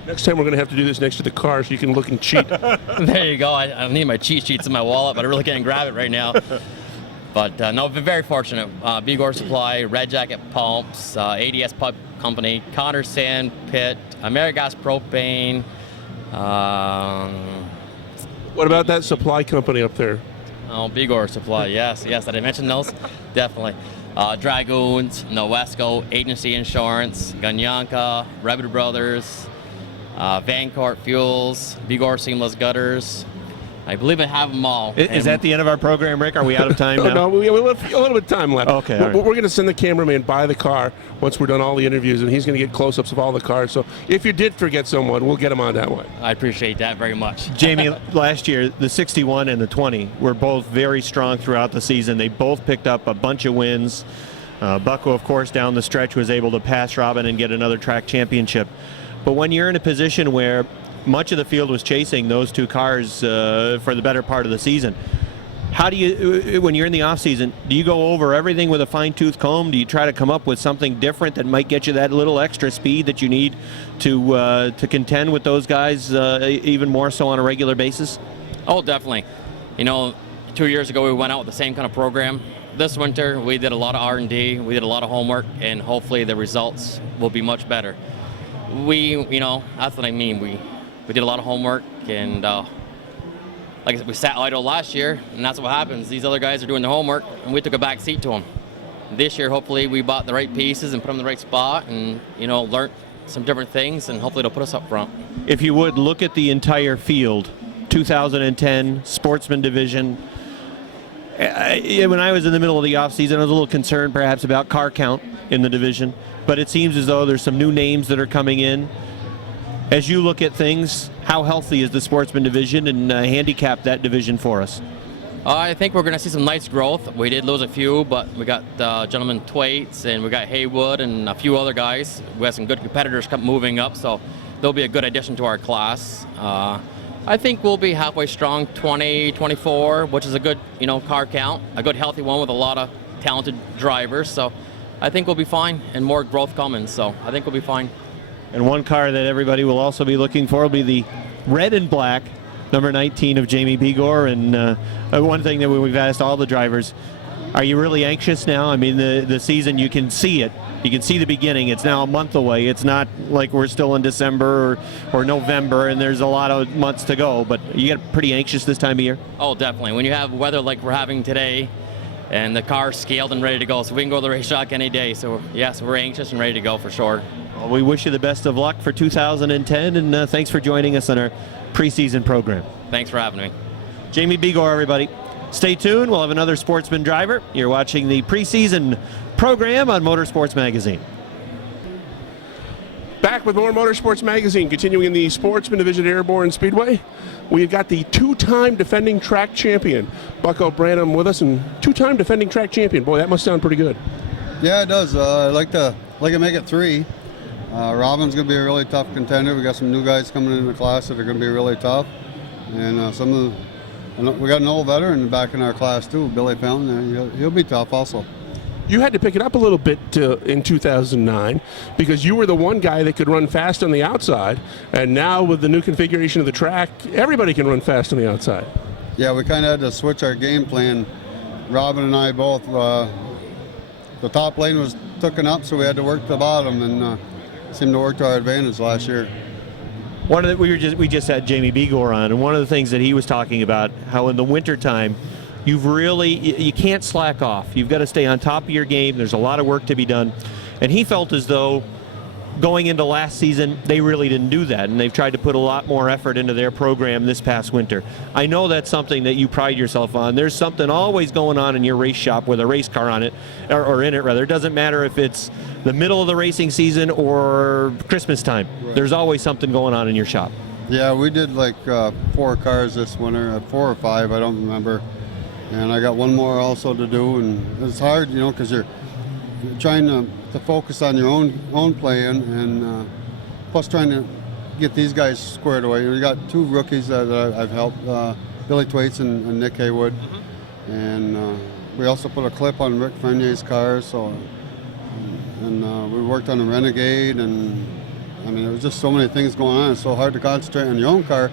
Next time we're going to have to do this next to the car so you can look and cheat. There you go. I need my cheat sheets in my wallet, but I really can't grab it right now. But no, we've been very fortunate. Bigor Supply, Red Jacket Pumps, ADS Pump Company, Connor Sand Pit, Amerigas Propane. What about that supply company up there? Oh, Bigor Supply, yes. Did I mention those? Definitely. Dragoons, Noesco, Agency Insurance, Ganyanka, Rabbit Brothers, Vancourt Fuels, Bigor Seamless Gutters. I believe I have them all. Is that the end of our program, Rick? Are we out of time now? No, we have a little bit of time left. Okay, We're all right. going to send the cameraman by the car once we're done all the interviews, and he's going to get close-ups of all the cars. So if you did forget someone, we'll get him on that way. I appreciate that very much. Jamie, last year, the 61 and the 20 were both very strong throughout the season. They both picked up a bunch of wins. Bucko, of course, down the stretch was able to pass Robin and get another track championship. But when you're in a position where much of the field was chasing those 2 cars for the better part of the season, How do you, when you're in the off season, do you go over everything with a fine-tooth comb? Do you try to come up with something different that might get you that little extra speed that you need to contend with those guys even more so on a regular basis? Oh, definitely. 2 years ago we went out with the same kind of program. This winter we did a lot of R&D, we did a lot of homework, and hopefully the results will be much better. That's what I mean. We did a lot of homework, and like I said, we sat idle last year, and that's what happens. These other guys are doing their homework, and we took a back seat to them. This year, hopefully, we bought the right pieces and put them in the right spot, and learned some different things, and hopefully, it'll put us up front. If you would look at the entire field, 2010 Sportsman Division. When I was in the middle of the offseason, I was a little concerned perhaps about car count in the division, but it seems as though there's some new names that are coming in. As you look at things, how healthy is the Sportsman Division, and handicap that division for us? I think we're going to see some nice growth. We did lose a few, but we got gentleman Twaits, and we got Haywood, and a few other guys. We have some good competitors moving up, so they'll be a good addition to our class. I think we'll be halfway strong, 20, 24, which is a good, car count, a good healthy one with a lot of talented drivers. So I think we'll be fine, and more growth coming. So I think we'll be fine. And one car that everybody will also be looking for will be the red and black number 19 of Jamie Begor. And one thing that we've asked all the drivers, are you really anxious now? I mean, the season, you can see it. You can see the beginning. It's now a month away. It's not like we're still in December or November, and there's a lot of months to go. But you get pretty anxious this time of year? Oh, definitely. When you have weather like we're having today, and the car's scaled and ready to go, so we can go to the racetrack any day. So, yes, we're anxious and ready to go for sure. Well, we wish you the best of luck for 2010, and thanks for joining us on our preseason program. Thanks for having me. Jamie Begor, everybody. Stay tuned. We'll have another Sportsman driver. You're watching the preseason program on Motorsports Magazine. Back with more Motorsports Magazine, continuing in the Sportsman Division at Airborne Speedway. We've got the two-time defending track champion, Bucko Branham, with us, and two-time defending track champion. Boy, that must sound pretty good. Yeah, it does. I like to make it 3. Robin's going to be a really tough contender. We got some new guys coming into the class that are going to be really tough, and we got an old veteran back in our class too, Billy Fountain. He'll be tough also. You had to pick it up a little bit in 2009 because you were the one guy that could run fast on the outside, and now with the new configuration of the track, everybody can run fast on the outside. Yeah, we kind of had to switch our game plan. Robin and I both. The top lane was taken up, so we had to work the bottom, and seemed to work to our advantage last year. We just had Jamie Begor on, and one of the things that he was talking about, how in the wintertime, you can't slack off. You've got to stay on top of your game. There's a lot of work to be done. And he felt as though going into last season, they really didn't do that, and they've tried to put a lot more effort into their program this past winter. I know that's something that you pride yourself on. There's something always going on in your race shop with a race car on it, or in it rather. It doesn't matter if it's the middle of the racing season or Christmas time. Right. There's always something going on in your shop. Yeah, we did like 4 cars this winter, 4 or 5, I don't remember. And I got one more also to do, and it's hard, because you're trying to focus on your own playing, and plus trying to get these guys squared away. We got 2 rookies that I've helped, Billy Twaits and Nick Haywood, and we also put a clip on Rick Frenier's car. And we worked on the Renegade, and I mean, there was just so many things going on. It's so hard to concentrate on your own car,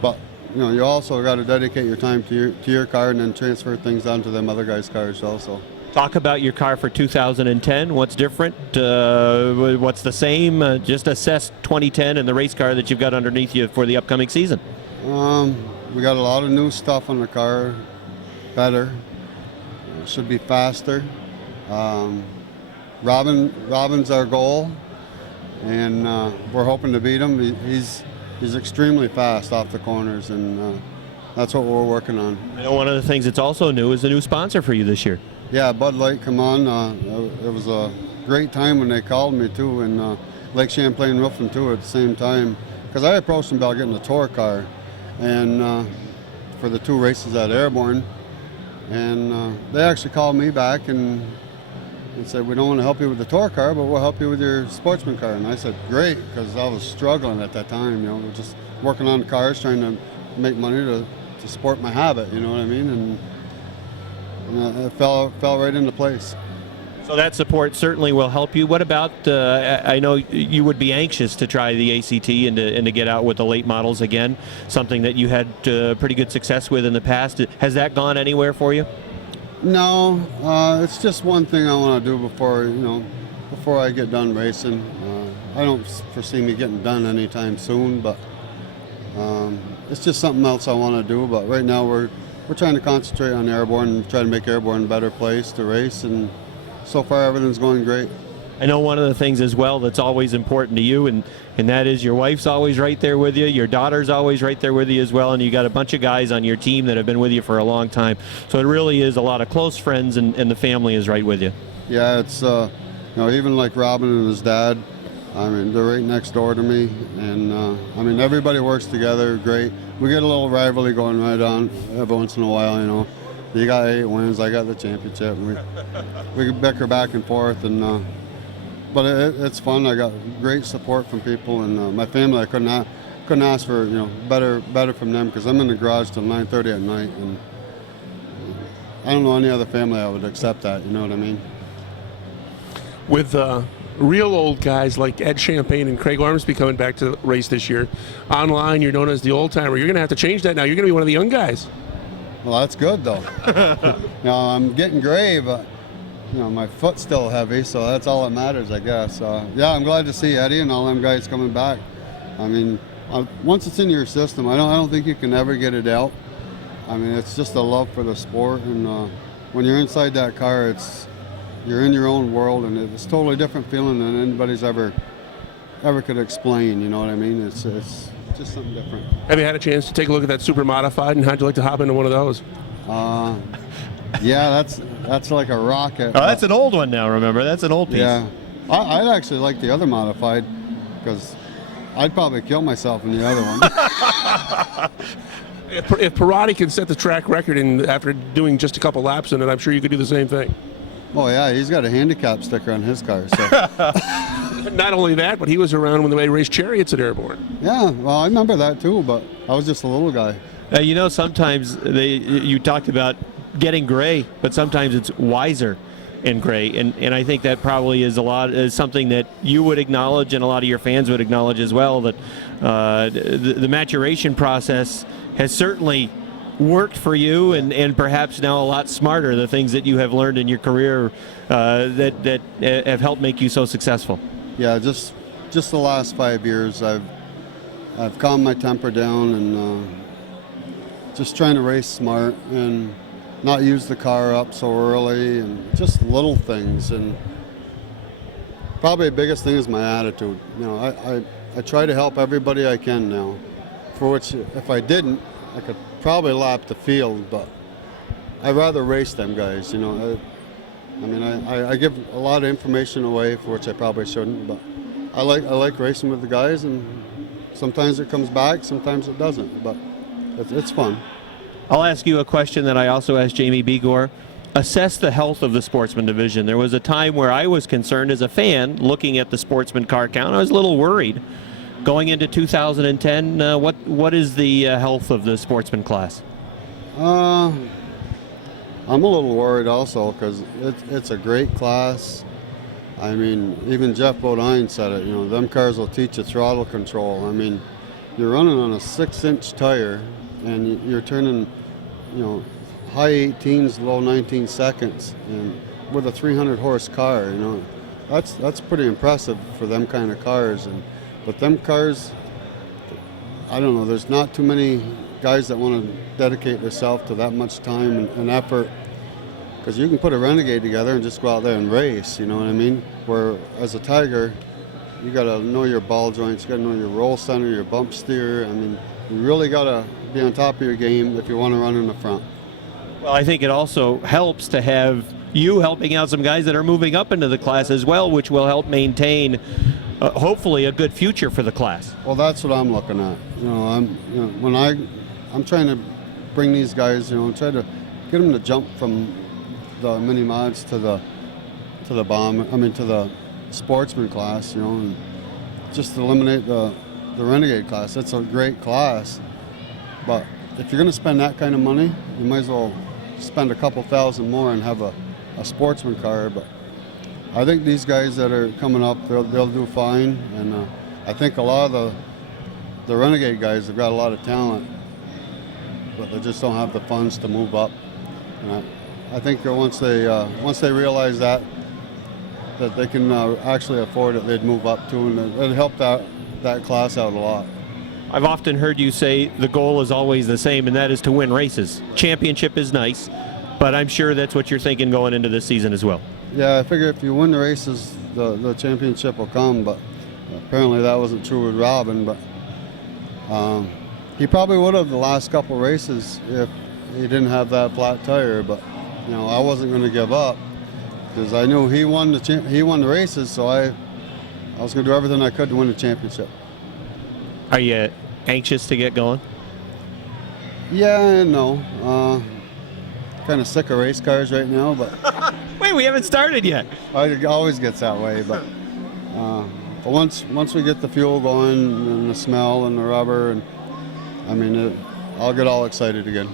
but you also got to dedicate your time to your car and then transfer things onto them other guys' cars also. Talk about your car for 2010. What's different? What's the same? Just assess 2010 and the race car that you've got underneath you for the upcoming season. We got a lot of new stuff on the car. Better. It should be faster. Robin's our goal, and we're hoping to beat him. He's extremely fast off the corners, and that's what we're working on. I know one of the things that's also new is a new sponsor for you this year. Yeah, Bud Light come on. It was a great time when they called me too, and Lake Champlain Roofing too at the same time, because I approached them about getting a tour car, and for the 2 races at Airborne, and they actually called me back and said, we don't want to help you with the tour car, but we'll help you with your sportsman car. And I said, great, because I was struggling at that time, just working on cars, trying to make money to support my habit, you know what I mean? And it fell right into place. So that support certainly will help you. What about, I know you would be anxious to try the ACT and to get out with the late models again, something that you had pretty good success with in the past. Has that gone anywhere for you? No, it's just one thing I want to do before I get done racing. I don't foresee me getting done anytime soon, but it's just something else I want to do. But right now we're trying to concentrate on Airborne and try to make Airborne a better place to race, and so far everything's going great. I know one of the things as well that's always important to you, and that is your wife's always right there with you, your daughter's always right there with you as well, and you got a bunch of guys on your team that have been with you for a long time. So it really is a lot of close friends, and the family is right with you. Yeah, it's even like Robin and his dad. I mean, they're right next door to me, and everybody works together great. We get a little rivalry going right on every once in a while. You got 8 wins, I got the championship. And we bicker back and forth, but it's fun. I got great support from people, and my family. I couldn't ask for better from them, because I'm in the garage till 9:30 at night, and I don't know any other family that would accept that. You know what I mean? With real old guys like Ed Champagne and Craig Ormsby coming back to the race this year, online you're known as the old timer. You're going to have to change that now. You're going to be one of the young guys. Well, that's good though. I'm getting gray, but my foot's still heavy, so that's all that matters, I guess. Yeah, I'm glad to see Eddie and all them guys coming back. I mean, once it's in your system, I don't think you can ever get it out. I mean, it's just a love for the sport, and when you're inside that car, you're in your own world, and it's a totally different feeling than anybody's ever could explain. You know what I mean? It's just something different. Have you had a chance to take a look at that super modified, and how'd you like to hop into one of those? Yeah, that's like a rocket. Oh, that's an old one now, remember? That's an old piece. Yeah. I'd actually like the other modified, because I'd probably kill myself in the other one. If Perotti can set the track record after doing just a couple laps in it, I'm sure you could do the same thing. Oh, yeah, he's got a handicap sticker on his car. So. Not only that, but he was around when they raced chariots at Airborne. Yeah, well, I remember that too, but I was just a little guy. Sometimes you talked about getting gray, but sometimes it's wiser in gray, and I think that probably is something that you would acknowledge, and a lot of your fans would acknowledge as well, that the maturation process has certainly worked for you, and perhaps now a lot smarter, the things that you have learned in your career that have helped make you so successful. Yeah, just the last 5 years, I've calmed my temper down, and just trying to race smart and not use the car up so early, and just little things. And probably the biggest thing is my attitude. I try to help everybody I can now, for which if I didn't, I could probably lap the field, but I'd rather race them guys. I give a lot of information away, for which I probably shouldn't, but I like racing with the guys, and sometimes it comes back, sometimes it doesn't, but it's fun. I'll ask you a question that I also asked Jamie Begor. Assess the health of the sportsman division. There was a time where I was concerned as a fan looking at the sportsman car count. I was a little worried. Going into 2010, what is the health of the sportsman class? I'm a little worried also, because it's a great class. I mean, even Jeff Bodine said it, them cars will teach you throttle control. I mean, you're running on a 6-inch tire, and you're turning, high 18s, low 19 seconds, and with a 300 horse car, that's pretty impressive for them kind of cars. But them cars, I don't know, there's not too many guys that want to dedicate themselves to that much time and effort, because you can put a Renegade together and just go out there and race, you know what I mean? Where as a Tiger, you got to know your ball joints, you got to know your roll center, your bump steer. I mean, you really got to be on top of your game if you want to run in the front. Well, I think it also helps to have you helping out some guys that are moving up into the class as well, which will help maintain hopefully a good future for the class. Well, that's what I'm looking at. I'm trying to bring these guys, try to get them to jump from the mini mods to the sportsman class, and just eliminate the Renegade class. That's a great class, but if you're going to spend that kind of money, you might as well spend a couple thousand more and have a sportsman car. But I think these guys that are coming up, they'll do fine. And I think a lot of the Renegade guys have got a lot of talent, but they just don't have the funds to move up. And I think that once they realize that they can actually afford it, they'd move up too, and it'd help that class out a lot. I've often heard you say the goal is always the same, and that is to win races. Championship is nice, but I'm sure that's what you're thinking going into this season as well. Yeah, I figure if you win the races, the championship will come, but apparently that wasn't true with Robin. But he probably would have the last couple races if he didn't have that flat tire. But I wasn't going to give up because I knew he won the races, so I was going to do everything I could to win the championship. Are you anxious to get going? Yeah and no. Kind of sick of race cars right now, but Wait, we haven't started yet. it always gets that way. But once we get the fuel going and the smell and the rubber, and I'll get all excited again.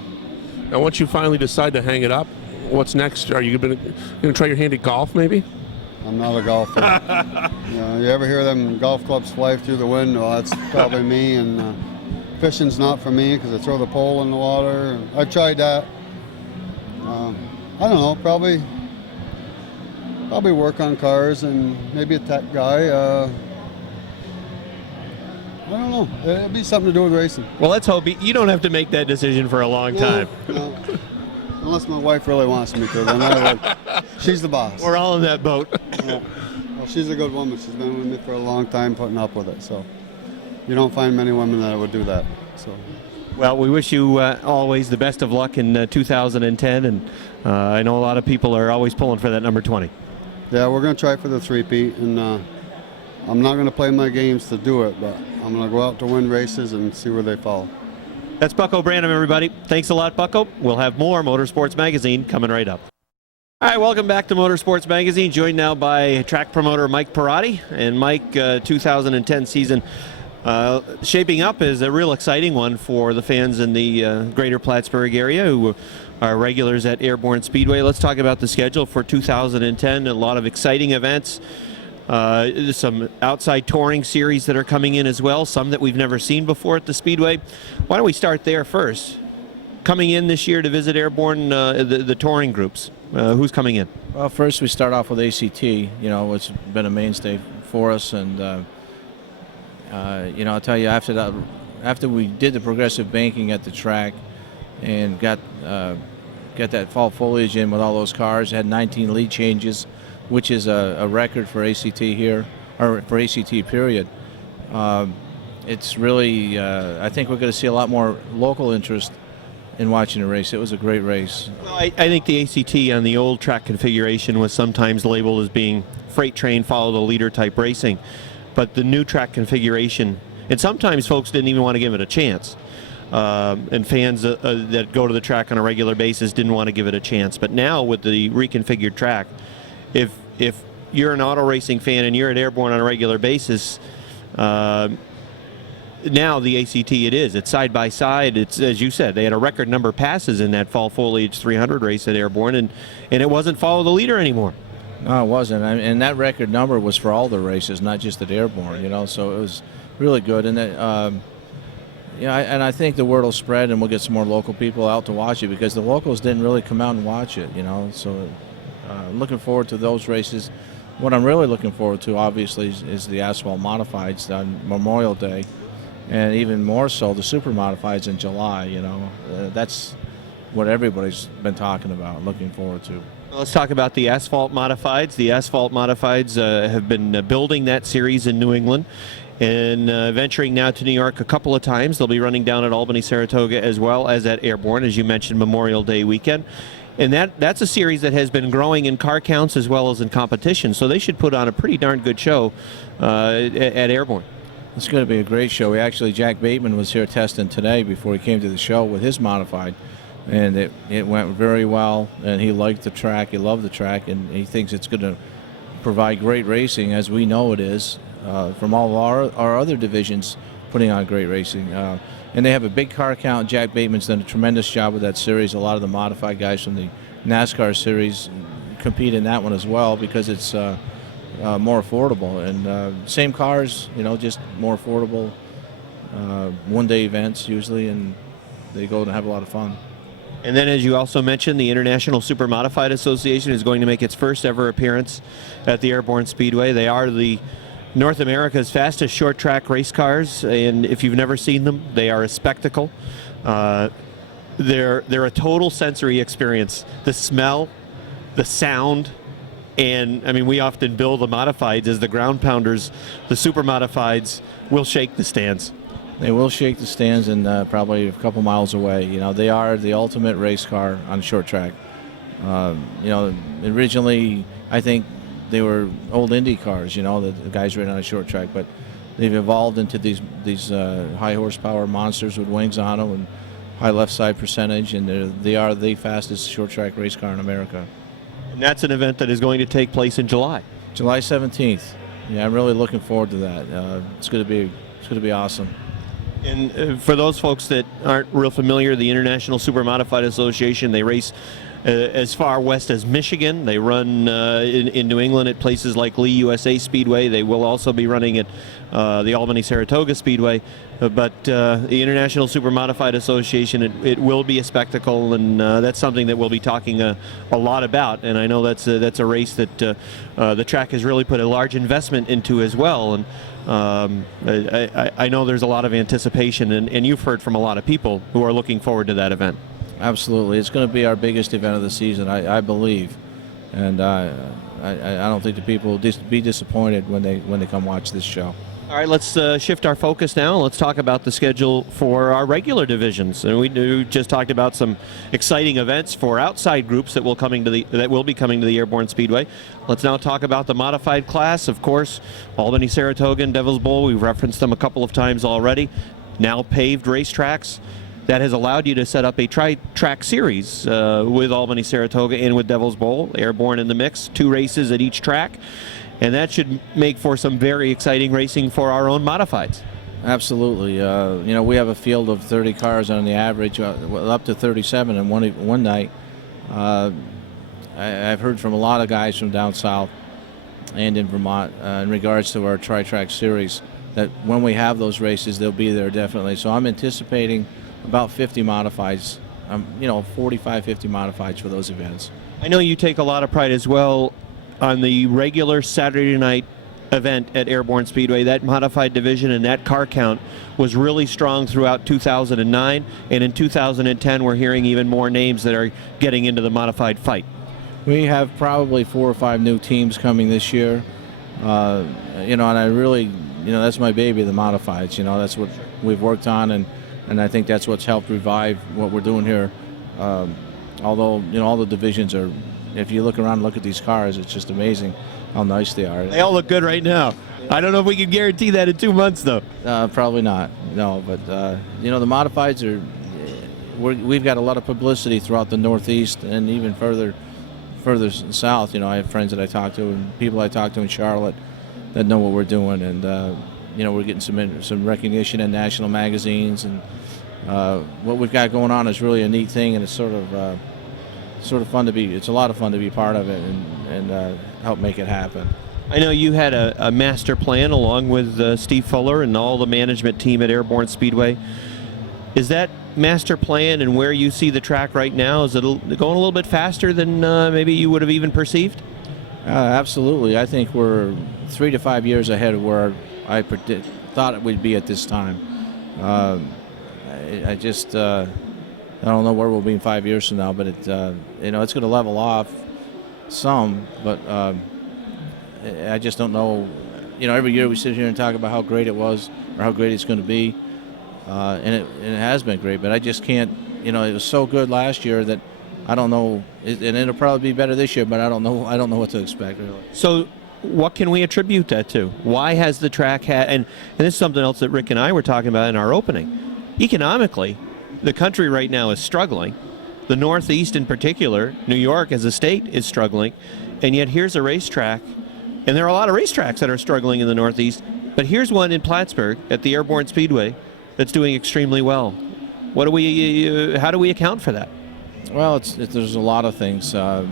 Now, once you finally decide to hang it up, what's next? Are you going to try your hand at golf, maybe? I'm not a golfer. You ever hear them golf clubs fly through the wind? Well, that's probably me. And fishing's not for me because I throw the pole in the water. I've tried that. I don't know. Probably work on cars and maybe a tech guy. I don't know. It'll be something to do with racing. Well, let's hope you don't have to make that decision for a long time. No. Unless my wife really wants me to, then I would. She's the boss. We're all in that boat. Yeah. Well, she's a good woman. She's been with me for a long time, putting up with it. So you don't find many women that would do that. So. Well, we wish you always the best of luck in 2010, and I know a lot of people are always pulling for that number 20. Yeah, we're going to try for the three-peat, and I'm not going to play my games to do it, but I'm going to go out to win races and see where they fall. That's Bucko Branham, everybody. Thanks a lot, Bucko. We'll have more Motorsports Magazine coming right up. All right, welcome back to Motorsports Magazine, joined now by track promoter Mike Perotti. And Mike, 2010 season shaping up as a real exciting one for the fans in the greater Plattsburgh area who are regulars at Airborne Speedway. Let's talk about the schedule for 2010. A lot of exciting events. There's some outside touring series that are coming in as well, some that we've never seen before at the Speedway. Why don't we start there first? Coming in this year to visit Airborne, the touring groups. Who's coming in? Well, first we start off with ACT, it's been a mainstay for us. And, I'll tell you, after we did the progressive banking at the track and got that fall foliage in with all those cars, had 19 lead changes, which is a record for ACT here, or for ACT period. It's really, I think we're going to see a lot more local interest in watching a race. It was a great race. Well, I think the ACT on the old track configuration was sometimes labeled as being freight train, follow the leader type racing. But the new track configuration, and sometimes folks didn't even want to give it a chance. And fans that go to the track on a regular basis didn't want to give it a chance. But now with the reconfigured track, if you're an auto racing fan and you're at Airborne on a regular basis, now the ACT it's side by side. It's, as you said, they had a record number of passes in that fall foliage 300 race at Airborne, and it wasn't follow the leader anymore. No, it wasn't. And that record number was for all the races, not just at Airborne, so it was really good. And and I think the word will spread and we'll get some more local people out to watch it because the locals didn't really come out and watch it, So looking forward to those races. What I'm really looking forward to, obviously, is the asphalt modifieds on Memorial Day, and even more so the super modifieds in July. That's what everybody's been talking about, looking forward to. Let's talk about the asphalt modifieds. The asphalt modifieds have been building that series in New England and venturing now to New York a couple of times. They'll be running down at Albany, Saratoga, as well as at Airborne, as you mentioned, Memorial Day weekend. And that's a series that has been growing in car counts as well as in competition. So they should put on a pretty darn good show at Airborne. It's going to be a great show. Jack Bateman was here testing today before he came to the show with his modified. And it went very well, and he liked the track. He loved the track, and he thinks it's going to provide great racing, as we know it is, from all our other divisions putting on great racing. And they have a big car count. Jack Bateman's done a tremendous job with that series. A lot of the modified guys from the NASCAR series compete in that one as well because it's more affordable. And same cars, just more affordable. One-day events usually, and they go and have a lot of fun. And then, as you also mentioned, the International Super Modified Association is going to make its first ever appearance at the Airborne Speedway. They are the North America's fastest short track race cars, and if you've never seen them, they are a spectacle. They're a total sensory experience. The smell, the sound, and I mean, we often bill the modifieds as the ground pounders. The super modifieds will shake the stands. They will shake the stands, and probably a couple miles away. They are the ultimate race car on short track. Originally, I think they were old Indy cars. The guys ran on a short track, but they've evolved into these high horsepower monsters with wings on them and high left side percentage, and they are the fastest short track race car in America. And that's an event that is going to take place in July. July 17th. Yeah, I'm really looking forward to that. It's going to be awesome. And for those folks that aren't real familiar, the International Super Modified Association, they race as far west as Michigan. They run in New England at places like Lee USA Speedway. They will also be running at the Albany Saratoga Speedway. But the International Super Modified Association, it will be a spectacle, and that's something that we'll be talking a lot about. And I know that's a race that the track has really put a large investment into as well. And I know there's a lot of anticipation, and you've heard from a lot of people who are looking forward to that event. Absolutely. It's going to be our biggest event of the season, I believe. And I don't think the people will be disappointed when they come watch this show. All right, let's shift our focus now. Let's talk about the schedule for our regular divisions. And we just talked about some exciting events for outside groups that will be coming to the Airborne Speedway. Let's now talk about the modified class. Of course, Albany, Saratoga, and Devil's Bowl. We've referenced them a couple of times already. Now paved racetracks. That has allowed you to set up a tri-track series with Albany, Saratoga, and with Devil's Bowl. Airborne in the mix, 2 races at each track. And that should make for some very exciting racing for our own modifieds. Absolutely. We have a field of 30 cars on the average, up to 37 in one night. I've heard from a lot of guys from down south and in Vermont in regards to our tri-track series that when we have those races, they'll be there definitely. So I'm anticipating about 50 modifieds, 45, 50 modifieds for those events. I know you take a lot of pride as well on the regular Saturday night event at Airborne Speedway. That modified division and that car count was really strong throughout 2009, and in 2010 we're hearing even more names that are getting into the modified fight. We have probably 4 or 5 new teams coming this year, and I really, that's my baby, the modifieds. That's what we've worked on, and I think that's what's helped revive what we're doing here. Although, all the divisions are, if you look around and look at these cars, it's just amazing how nice they are. They all look good right now. I don't know if we can guarantee that in 2 months, though. Probably not, no. But, the modifieds we've got a lot of publicity throughout the Northeast and even further south. I have friends that I talk to and people I talk to in Charlotte that know what we're doing. And, we're getting some recognition in national magazines. And what we've got going on is really a neat thing, and it's sort of fun to be. It's a lot of fun to be part of it and help make it happen. I know you had a master plan along with Steve Fuller and all the management team at Airborne Speedway. Is that master plan and where you see the track right now, is it going a little bit faster than maybe you would have even perceived? Absolutely. I think we're 3 to 5 years ahead of where I thought it would be at this time. I just I don't know where we'll be in 5 years from now, but it's going to level off some. But I just don't know. Every year we sit here and talk about how great it was or how great it's going to be, and it has been great. But I just can't. It was so good last year that I don't know, and it'll probably be better this year. But I don't know what to expect really. So, what can we attribute that to? Why has the track had? And this is something else that Rick and I were talking about in our opening. Economically, the country right now is struggling. The Northeast in particular, New York as a state, is struggling. And yet here's a racetrack, and there are a lot of racetracks that are struggling in the Northeast. But here's one in Plattsburgh at the Airborne Speedway that's doing extremely well. How do we account for that? Well, there's a lot of things. As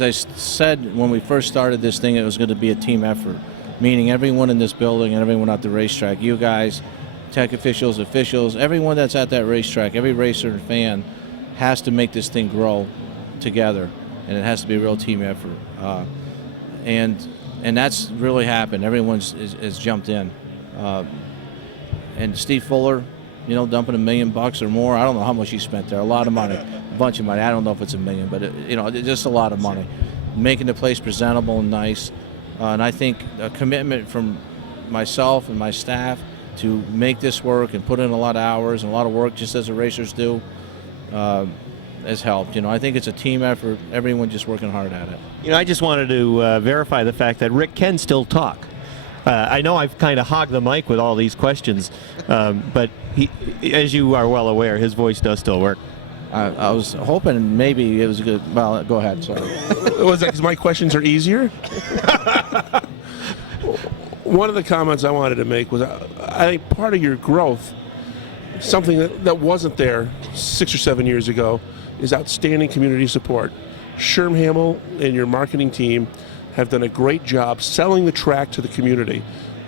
I said when we first started this thing, it was going to be a team effort, meaning everyone in this building and everyone at the racetrack, you guys, tech officials, everyone that's at that racetrack, every racer and fan has to make this thing grow together, and it has to be a real team effort. And that's really happened. Everyone has jumped in. And Steve Fuller, dumping $1 million or more. I don't know how much he spent there. A lot of money, a bunch of money. I don't know if it's $1 million, but it's just a lot of money. Making the place presentable and nice. And I think a commitment from myself and my staff to make this work and put in a lot of hours and a lot of work, just as the racers do, has helped. I think it's a team effort. Everyone just working hard at it. I just wanted to verify the fact that Rick can still talk. I know I've kind of hogged the mic with all these questions, but he, as you are well aware, his voice does still work. I was hoping maybe it was good. Well, go ahead. Sorry. Was that because my questions are easier? One of the comments I wanted to make was I think part of your growth, something that wasn't there 6 or 7 years ago, is outstanding community support. Sherm Hamill and your marketing team have done a great job selling the track to the community.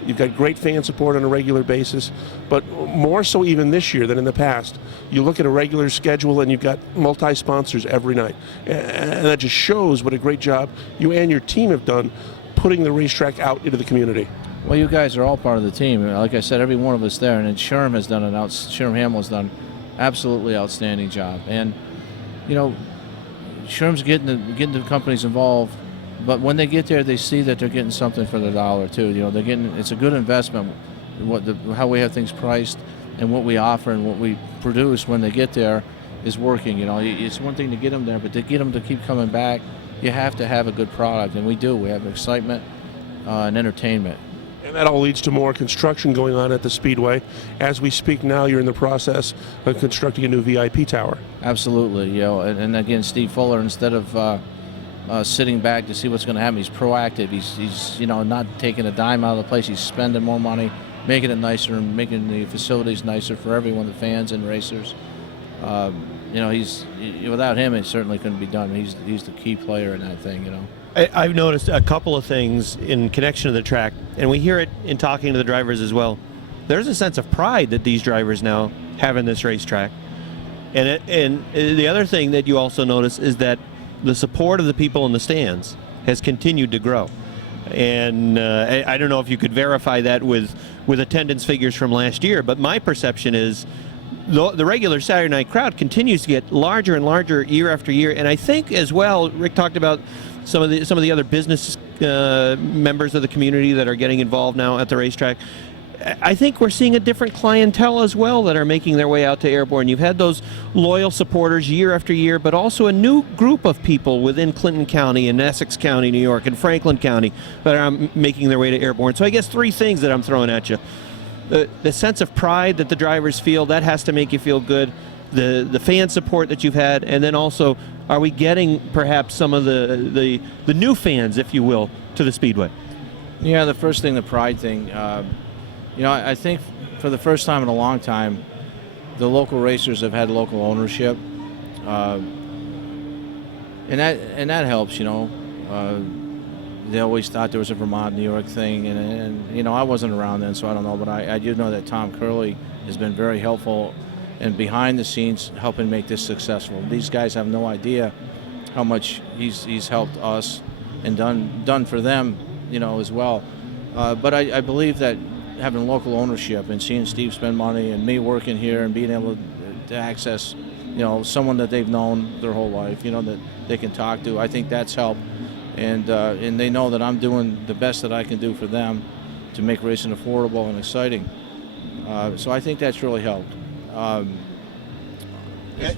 You've got great fan support on a regular basis, but more so even this year than in the past. You look at a regular schedule and you've got multi-sponsors every night. And that just shows what a great job you and your team have done putting the racetrack out into the community. Well, you guys are all part of the team. Like I said, every one of us there, and then Sherm Hamill has done absolutely outstanding job. And Sherm's getting the companies involved, but when they get there, they see that they're getting something for their dollar too. It's a good investment. How we have things priced and what we offer and what we produce when they get there is working. It's one thing to get them there, but to get them to keep coming back, you have to have a good product, and we do. We have excitement and entertainment. And that all leads to more construction going on at the Speedway. As we speak now, you're in the process of constructing a new VIP tower. Absolutely, and again, Steve Fuller, instead of sitting back to see what's going to happen, he's proactive. He's not taking a dime out of the place. He's spending more money, making it nicer, and making the facilities nicer for everyone, the fans and racers. Without him, it certainly couldn't be done. He's the key player in that thing. I've noticed a couple of things in connection to the track, and we hear it in talking to the drivers as well. There's a sense of pride that these drivers now have in this racetrack. And the other thing that you also notice is that the support of the people in the stands has continued to grow. And I don't know if you could verify that with attendance figures from last year, but my perception is the regular Saturday night crowd continues to get larger and larger year after year. And I think as well, Rick talked about some of the other business members of the community that are getting involved now at the racetrack. I think we're seeing a different clientele as well that are making their way out to Airborne. You've had those loyal supporters year after year, but also a new group of people within Clinton County and Essex County, New York, and Franklin County that are making their way to Airborne. So I guess three things that I'm throwing at you. The sense of pride that the drivers feel, that has to make you feel good. The fan support that you've had, and then also, are we getting perhaps some of the new fans, if you will, to the Speedway? Yeah, the first thing, the pride thing. I think for the first time in a long time, the local racers have had local ownership, and that helps. They always thought there was a Vermont, New York thing, and I wasn't around then, so I don't know, but I do know that Tom Curley has been very helpful and behind the scenes helping make this successful. These guys have no idea how much he's helped us and done for them, as well. But I believe that having local ownership and seeing Steve spend money and me working here and being able to access, someone that they've known their whole life, that they can talk to, I think that's helped. And they know that I'm doing the best that I can do for them to make racing affordable and exciting. So I think that's really helped.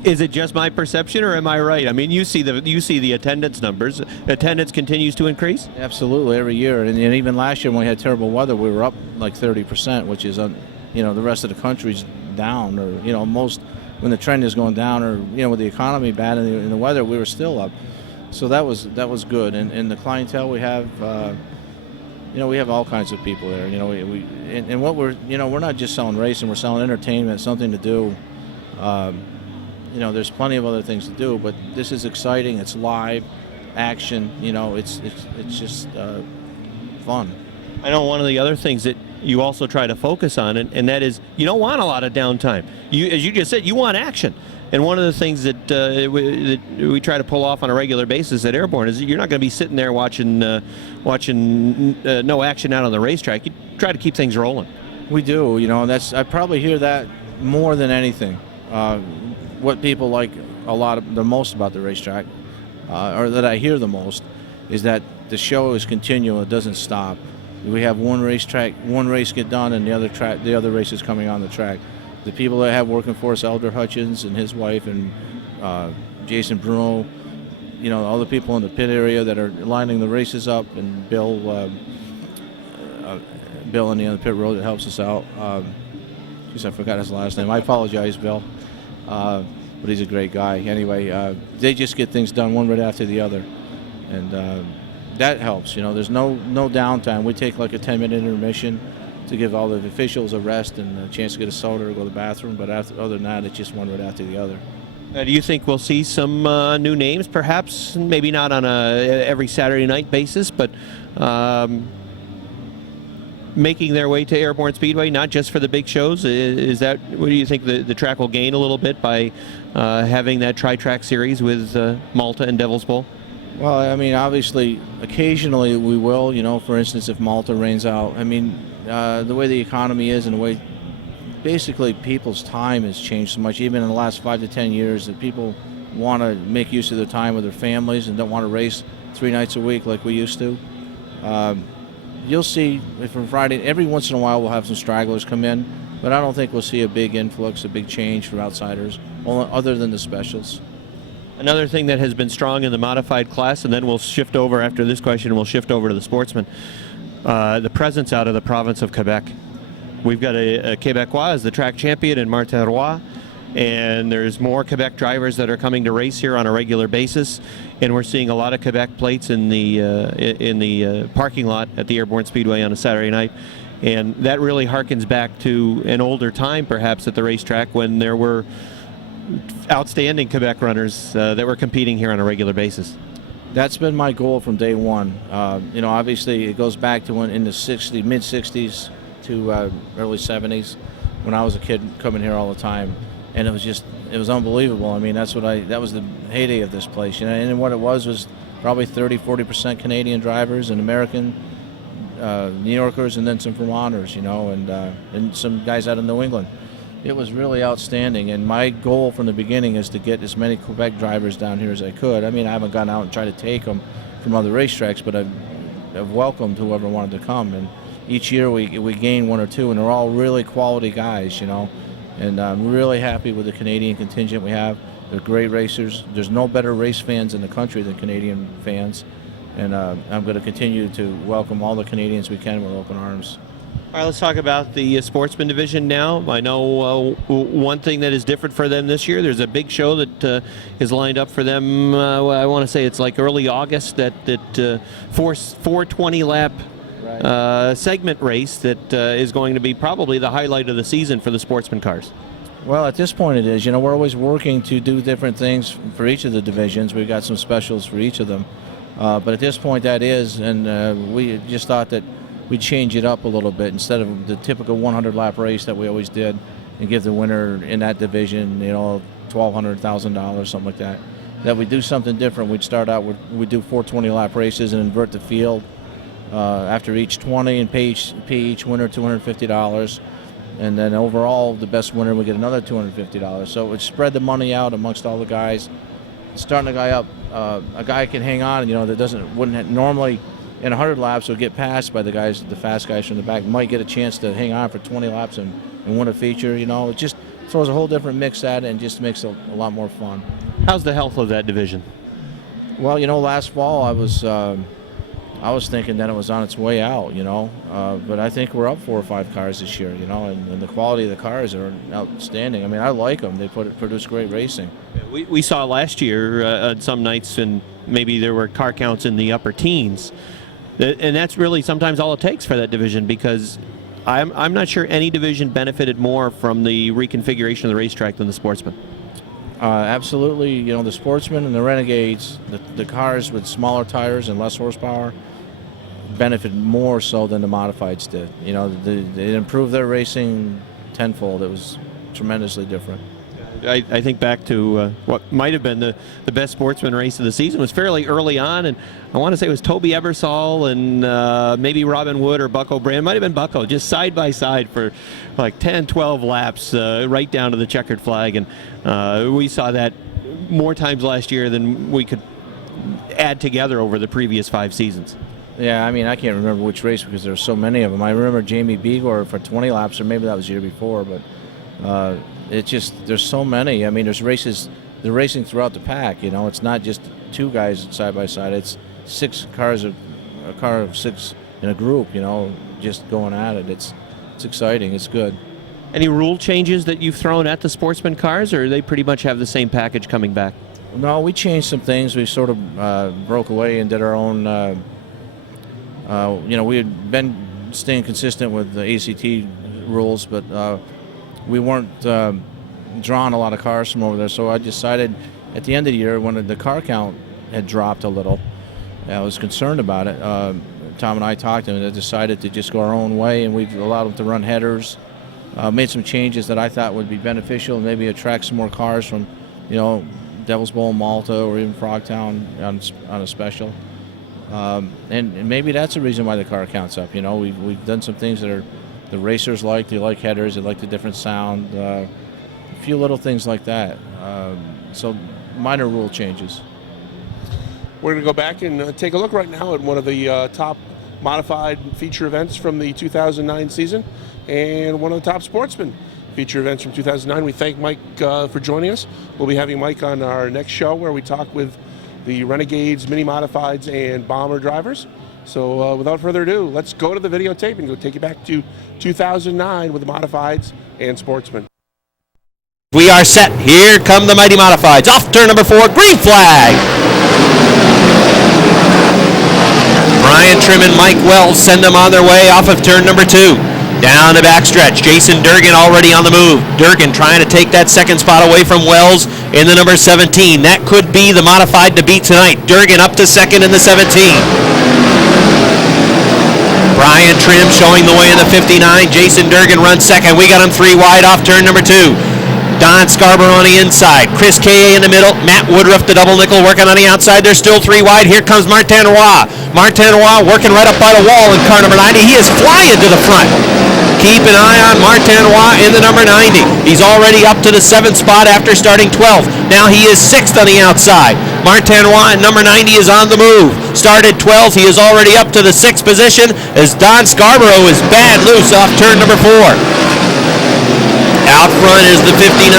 Is it just my perception, or am I right? I mean, you see the attendance numbers. Attendance continues to increase? Absolutely, every year. And even last year when we had terrible weather, we were up like 30%, which is, the rest of the country's down, or, most when the trend is going down, or, with the economy bad and the weather, we were still up. So that was good. And the clientele we have, we have all kinds of people there. And what we're not just selling racing, we're selling entertainment, something to do. There's plenty of other things to do, but this is exciting. It's live, action. It's just fun. I know one of the other things that you also try to focus on, and that is you don't want a lot of downtime. As you just said, you want action. And one of the things that we try to pull off on a regular basis at Airborne is you're not going to be sitting there watching no action out on the racetrack. You try to keep things rolling. We do, and I probably hear that more than anything. What people like the most about the racetrack, or that I hear the most, is that the show is continual. It doesn't stop. We have one race get done, and the other race is coming on the track. The people that have working for us, Elder Hutchins and his wife, and Jason Bruno, all the people in the pit area that are lining the races up, and Bill in the pit road that helps us out. I forgot his last name. I apologize, Bill. But he's a great guy. Anyway, they just get things done one right after the other, and that helps. There's no downtime. We take like a 10-minute intermission to give all the officials a rest and a chance to get a soda or go to the bathroom. But other than that, it's just one right after the other. Do you think we'll see some new names, perhaps? Maybe not on a every Saturday night basis, but making their way to Airborne Speedway, not just for the big shows. Is that, what do you think the track will gain a little bit by having that tri-track series with Malta and Devil's Bowl? Well, obviously, occasionally we will. For instance, if Malta rains out. The way the economy is, and the way basically people's time has changed so much, even in the last 5 to 10 years, that people want to make use of their time with their families and don't want to race 3 nights a week like we used to. You'll see if on Friday, every once in a while we'll have some stragglers come in, but I don't think we'll see a big influx, a big change for outsiders, other than the specials. Another thing that has been strong in the modified class, and then we'll shift over after this question, we'll shift over to the sportsman, the presence out of the province of Quebec. We've got a Quebecois as the track champion in Martin Roy, and there's more Quebec drivers that are coming to race here on a regular basis, and we're seeing a lot of Quebec plates in the parking lot at the Airborne Speedway on a Saturday night, and that really harkens back to an older time perhaps at the racetrack when there were outstanding Quebec runners that were competing here on a regular basis. That's been my goal from day one. Obviously it goes back to when in the mid-60s to early 70s when I was a kid coming here all the time, and it was unbelievable. That was the heyday of this place, and what it was probably 30-40% Canadian drivers and American, New Yorkers, and then some Vermonters, and some guys out of New England. It was really outstanding, and my goal from the beginning is to get as many Quebec drivers down here as I could. I haven't gone out and tried to take them from other racetracks, but I've welcomed whoever wanted to come, and each year we gain 1 or 2, and they're all really quality guys, and I'm really happy with the Canadian contingent we have. They're great racers. There's no better race fans in the country than Canadian fans, and I'm going to continue to welcome all the Canadians we can with open arms. All right, let's talk about the sportsman division now. I know one thing that is different for them this year, there's a big show that is lined up for them. I want to say it's like early August, that 420-lap segment race that is going to be probably the highlight of the season for the sportsman cars. Well, at this point it is. We're always working to do different things for each of the divisions. We've got some specials for each of them. But at this point that is, and we just thought that we'd change it up a little bit instead of the typical 100-lap race that we always did, and give the winner in that division, $1,200, $1,000, something like that. That we do something different. We'd start out we'd do 420-lap races and invert the field after each 20 and pay each winner $250, and then overall the best winner would get another $250. So it would spread the money out amongst all the guys. Starting a guy up, a guy can hang on, that wouldn't normally in 100 laps would get passed by the fast guys from the back. Might get a chance to hang on for 20 laps and win a feature. It just throws a whole different mix at it and just makes it a lot more fun. How's the health of that division? Well, last fall I was thinking that it was on its way out, but I think we're up 4 or 5 cars this year, and the quality of the cars are outstanding. I like them. They produce great racing. We saw last year on some nights, and maybe there were car counts in the upper teens, And that's really sometimes all it takes for that division, because I'm not sure any division benefited more from the reconfiguration of the racetrack than the Sportsman. Absolutely. You know, the Sportsmen and the Renegades, the cars with smaller tires and less horsepower, benefited more so than the modifieds did. You know, they improved their racing tenfold. It was tremendously different. I think back to what might have been the best Sportsman race of the season was fairly early on, and I want to say it was Toby Ebersol and maybe Robin Wood or Bucko Brand. It might have been Bucko, just side by side for like 10, 12 laps right down to the checkered flag, and we saw that more times last year than we could add together over the previous 5 seasons. Yeah, I mean, I can't remember which race because there's so many of them. I remember Jamie Begor for 20 laps, or maybe that was the year before, but it's just, there's so many. I mean, there's races, they're racing throughout the pack, you know. It's not just 2 guys side by side. It's 6 cars, a car of 6 in a group, you know, just going at it. It's exciting. It's good. Any rule changes that you've thrown at the Sportsman cars, or they pretty much have the same package coming back? No, we changed some things. We sort of broke away and did our own, you know, we had been staying consistent with the ACT rules, but we weren't drawing a lot of cars from over there, so I decided at the end of the year when the car count had dropped a little, I was concerned about it. Tom and I talked and decided to just go our own way, and we've allowed them to run headers, made some changes that I thought would be beneficial and maybe attract some more cars from, you know, Devil's Bowl, Malta, or even Frogtown on a special. And maybe that's the reason why the car count's up. You know, we've done some things that are the racers like. They like headers. They like the different sound. A few little things like that. So minor rule changes. We're going to go back and take a look right now at one of the top modified feature events from the 2009 season and one of the top Sportsman feature events from 2009. We thank Mike for joining us. We'll be having Mike on our next show where we talk with the Renegades, Mini Modifieds, and Bomber drivers. So without further ado, let's go to the videotape and go take you back to 2009 with the Modifieds and Sportsmen. We are set. Here come the Mighty Modifieds. Off turn number 4, green flag. Brian Trim and Mike Wells send them on their way off of turn number 2. Down the backstretch, Jason Durgan already on the move. Durgan trying to take that second spot away from Wells in the number 17. That could be the modified to beat tonight. Durgan up to second in the 17. Brian Trim showing the way in the 59. Jason Durgan runs second. We got him 3 wide off turn number 2. Don Scarborough on the inside. Chris K.A. in the middle. Matt Woodruff, the double nickel, working on the outside. They're still 3 wide. Here comes Martin Roy. Martin Roy working right up by the wall in car number 90. He is flying to the front. Keep an eye on Martin Roy in the number 90. He's already up to the 7th spot after starting 12th. Now he is 6th on the outside. Martin Roy, number 90, is on the move. Started 12th. He is already up to the 6th position as Don Scarborough is bad loose off turn number 4. Out front is the 59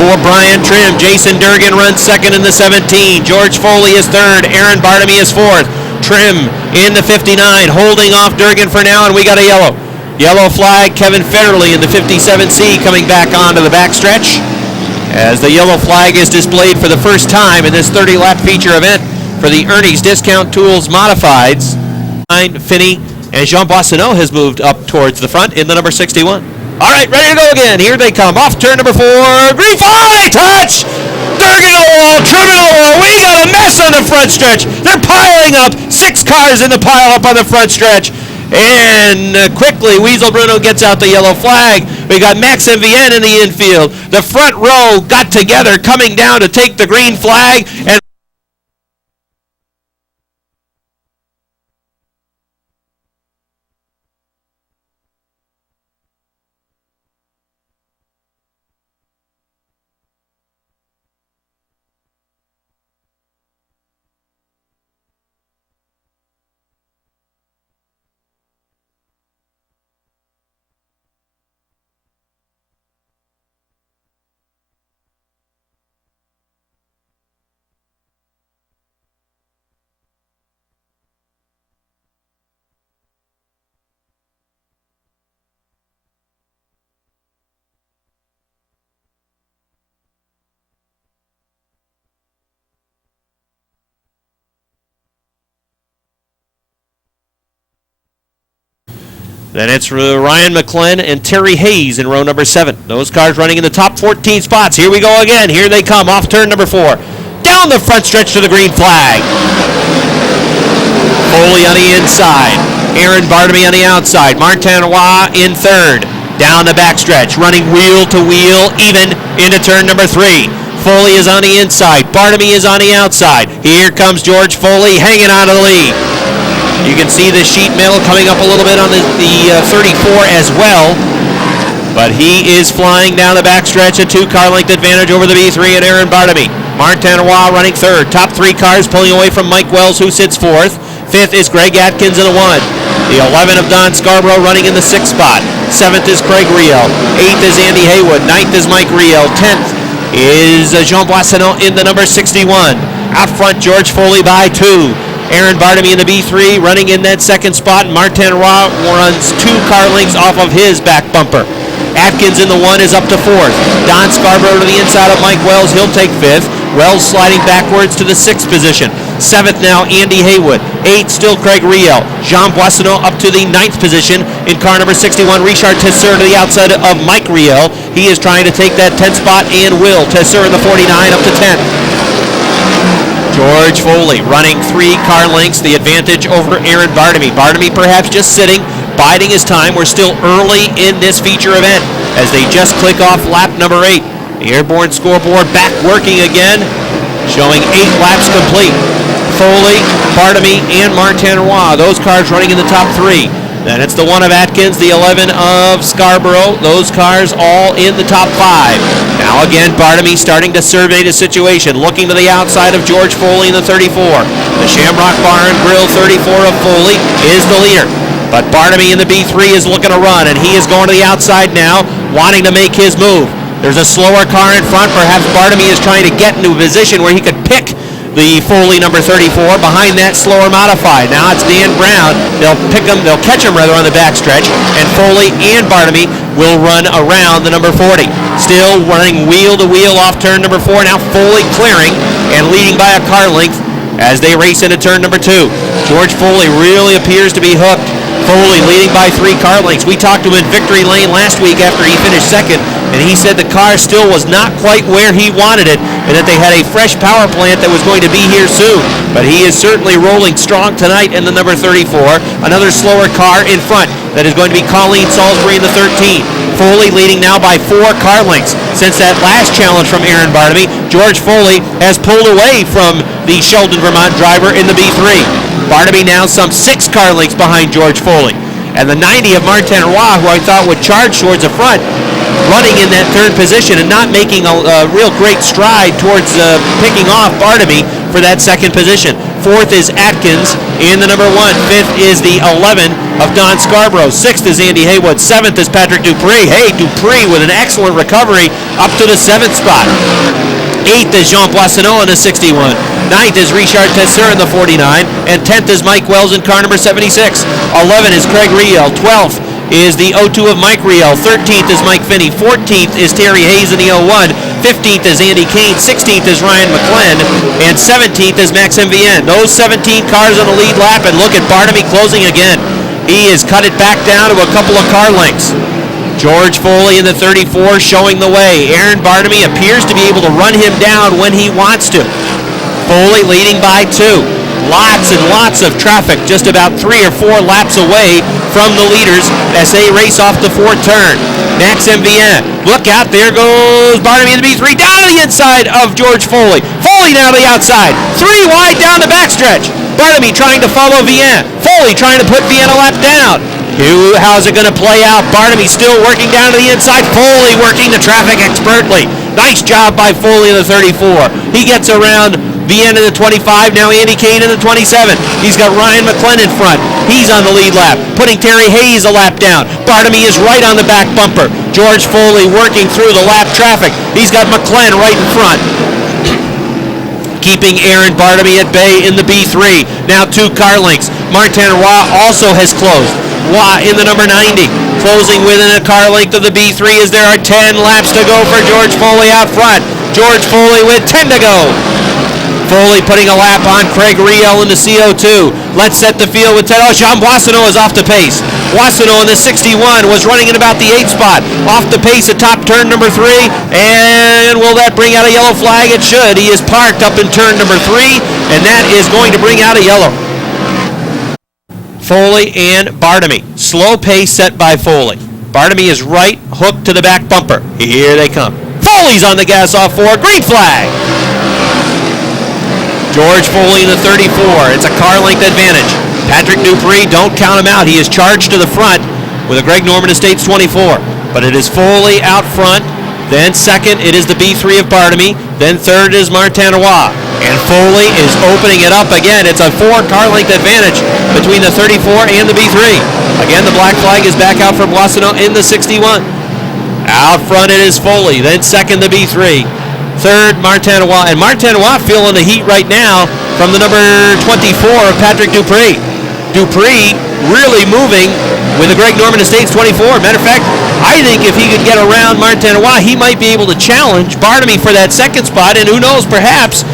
for Brian Trim. Jason Durgan runs second in the 17. George Foley is third. Aaron Bartamy is fourth. Trim in the 59, holding off Durgan for now, and we got a yellow. Yellow flag, Kevin Federley in the 57C coming back onto the backstretch as the yellow flag is displayed for the first time in this 30-lap feature event for the Ernie's Discount Tools Modifieds. Finney and Jean Boissonneau has moved up towards the front in the number 61. All right, ready to go again. Here they come. Off turn number 4. Green flag, touch! Durgan on the wall, Trim on the wall. We got a mess on the front stretch. They're piling up. 6 cars in the pile up on the front stretch. And quickly, Weasel Bruno gets out the yellow flag. We got Max MVN in the infield. The front row got together, coming down to take the green flag. And Then it's Ryan McClenn and Terry Hayes in row number 7. Those cars running in the top 14 spots. Here we go again. Here they come off turn number 4. Down the front stretch to the green flag. Foley on the inside. Aaron Bartamy on the outside. Martin Roy in third. Down the backstretch, running wheel to wheel, even into turn number 3. Foley is on the inside. Bartamy is on the outside. Here comes George Foley hanging out of the lead. You can see the sheet metal coming up a little bit on the 34 as well. But he is flying down the backstretch, a 2-car length advantage over the B3 and Aaron Bartamy. Martin Roy running third. Top 3 cars pulling away from Mike Wells, who sits fourth. 5th is Greg Atkins in the 1. The 11 of Don Scarborough running in the 6th spot. 7th is Craig Riel. 8th is Andy Haywood. 9th is Mike Riel. 10th is Jean Boissonneau in the number 61. Out front, George Foley by 2. Aaron Bartamy in the B3 running in that 2nd spot. Martin Roy runs 2 car lengths off of his back bumper. Atkins in the 1 is up to 4th. Don Scarborough to the inside of Mike Wells. He'll take 5th. Wells sliding backwards to the 6th position. 7th now, Andy Haywood. 8th, still Craig Riel. Jean Boissonneau up to the 9th position in car number 61. Richard Tesseur to the outside of Mike Riel. He is trying to take that 10th spot and will. Tesseur in the 49 up to 10th. George Foley running 3 car lengths, the advantage over Aaron Bartamy. Bartamy perhaps just sitting, biding his time. We're still early in this feature event as they just click off lap number 8. The Airborne scoreboard back working again, showing 8 laps complete. Foley, Bartamy, and Martin Roy, those cars running in the top 3. Then it's the 1 of Atkins, the 11 of Scarborough, those cars all in the top 5. Now again, Bartamy starting to survey the situation, looking to the outside of George Foley in the 34. The Shamrock Bar and Grill 34 of Foley is the leader. But Bartamy in the B3 is looking to run, and he is going to the outside now, wanting to make his move. There's a slower car in front. Perhaps Bartamy is trying to get into a position where he could pick the Foley number 34 behind that slower modified. Now it's Dan Brown. They'll catch him rather on the backstretch, and Foley and Bartamy will run around the number 40. Still running wheel to wheel off turn number 4. Now Foley clearing and leading by a car length as they race into turn number 2. George Foley really appears to be hooked. Foley leading by 3 car lengths. We talked to him in victory lane last week after he finished 2nd, and he said the car still was not quite where he wanted it, and that they had a fresh power plant that was going to be here soon. But he is certainly rolling strong tonight in the number 34. Another slower car in front. That is going to be Colleen Salisbury in the 13. Foley leading now by 4 car lengths. Since that last challenge from Aaron Bartamy, George Foley has pulled away from the Sheldon, Vermont driver in the B3. Bartamy now some 6 car lengths behind George Foley. And the 90 of Martin Roy, who I thought would charge towards the front, running in that 3rd position and not making a real great stride towards picking off Bartamy for that 2nd position. 4th is Atkins in the number 1. 5th is the 11 of Don Scarborough. 6th is Andy Haywood. 7th is Patrick Dupree. Hey, Dupree with an excellent recovery up to the 7th spot. 8th is Jean Boissonneau in the 61. 9th is Richard Tesseur in the 49. And 10th is Mike Wells in car number 76. 11 is Craig Riel. 12th is the 02 of Mike Riel. 13th is Mike Finney. 14th is Terry Hayes in the 01. 15th is Andy Kane. 16th is Ryan McClenn. And 17th is Max MVN. Those 17 cars on the lead lap, and look at Bartamy closing again. He has cut it back down to a couple of car lengths. George Foley in the 34 showing the way. Aaron Bartamy appears to be able to run him down when he wants to. Foley leading by 2. Lots and lots of traffic, just about 3 or 4 laps away from the leaders as they race off the 4th turn. Max MVN, look out, there goes Bartamy in the B3, down to the inside of George Foley. Foley now to the outside, 3 wide down the backstretch. Bartamy trying to follow Vienne. Foley trying to put Vienne a lap down. How's it going to play out? Bartamy still working down to the inside. Foley working the traffic expertly. Nice job by Foley in the 34. He gets around Vienne in the 25, now Andy Kane in the 27. He's got Ryan McClenn in front. He's on the lead lap, putting Terry Hayes a lap down. Bartamy is right on the back bumper. George Foley working through the lap traffic. He's got McClenn right in front. Keeping Aaron Bartamy at bay in the B3. Now 2 car lengths. Martin Roy also has closed. Roy in the number 90. Closing within a car length of the B3 as there are 10 laps to go for George Foley out front. George Foley with 10 to go. Foley putting a lap on Craig Riel in the CO2. Let's set the field with Ted. Oh, Jean Boissonneau is off the pace. Boissonneau in the 61 was running in about the 8th spot. Off the pace at top turn number 3. And will that bring out a yellow flag? It should. He is parked up in turn number 3, and that is going to bring out a yellow. Foley and Bartamy. Slow pace set by Foley. Bartamy is right, hooked to the back bumper. Here they come. Foley's on the gas off 4. Green flag. George Foley in the 34. It's a car length advantage. Patrick Dupree, don't count him out. He is charged to the front with a Greg Norman Estates 24. But it is Foley out front. Then second, it is the B3 of Bartamy. Then third is Martinois. And Foley is opening it up again. It's a 4-car length advantage between the 34 and the B3. Again, the black flag is back out for Boissonneau in the 61. Out front it is Foley. Then second, the B3. Third, Martinois. And Martinois feeling the heat right now from the number 24 of Patrick Dupree. Dupree really moving with the Greg Norman Estates 24. Matter of fact, I think if he could get around Martinois, he might be able to challenge Bartamy for that second spot, and who knows, perhaps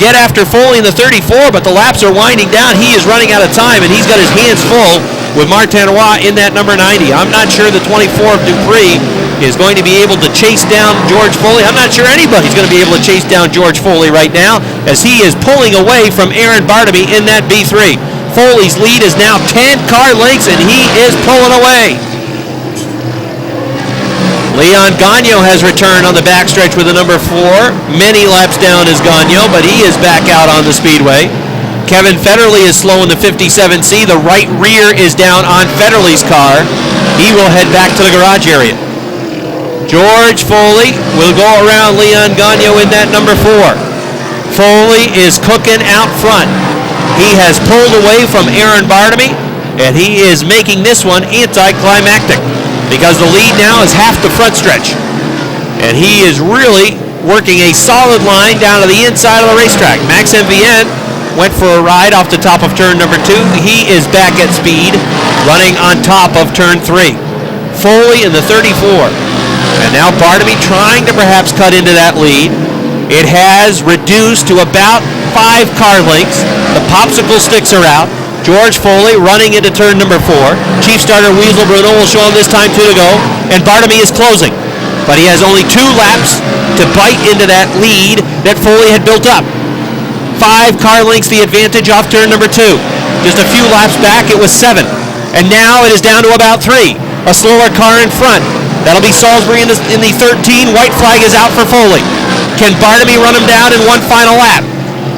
get after Foley in the 34, but the laps are winding down. He is running out of time, and he's got his hands full with Martinois in that number 90. I'm not sure the 24 of Dupree is going to be able to chase down George Foley. I'm not sure anybody's going to be able to chase down George Foley right now, as he is pulling away from Aaron Bartamy in that B3. Foley's lead is now 10 car lengths, and he is pulling away. Leon Gagnon has returned on the backstretch with the number 4. Many laps down is Gagnon, but he is back out on the speedway. Kevin Federley is slow in the 57C. The right rear is down on Federley's car. He will head back to the garage area. George Foley will go around Leon Gagnon in that number 4. Foley is cooking out front. He has pulled away from Aaron Bartamy, and he is making this one anticlimactic because the lead now is half the front stretch. And he is really working a solid line down to the inside of the racetrack. Max MVN went for a ride off the top of turn number 2. He is back at speed, running on top of turn 3. Foley in the 34. And now Bartamy trying to perhaps cut into that lead. It has reduced to about 5 car lengths. The popsicle sticks are out. George Foley running into turn number 4. Chief starter Weasel Bruno will show him this time 2 to go. And Bartamy is closing. But he has only 2 laps to bite into that lead that Foley had built up. 5 car lengths the advantage off turn number 2. Just a few laps back it was 7. And now it is down to about 3. A slower car in front. That'll be Salisbury in the 13. White flag is out for Foley. Can Bartamy run him down in one final lap?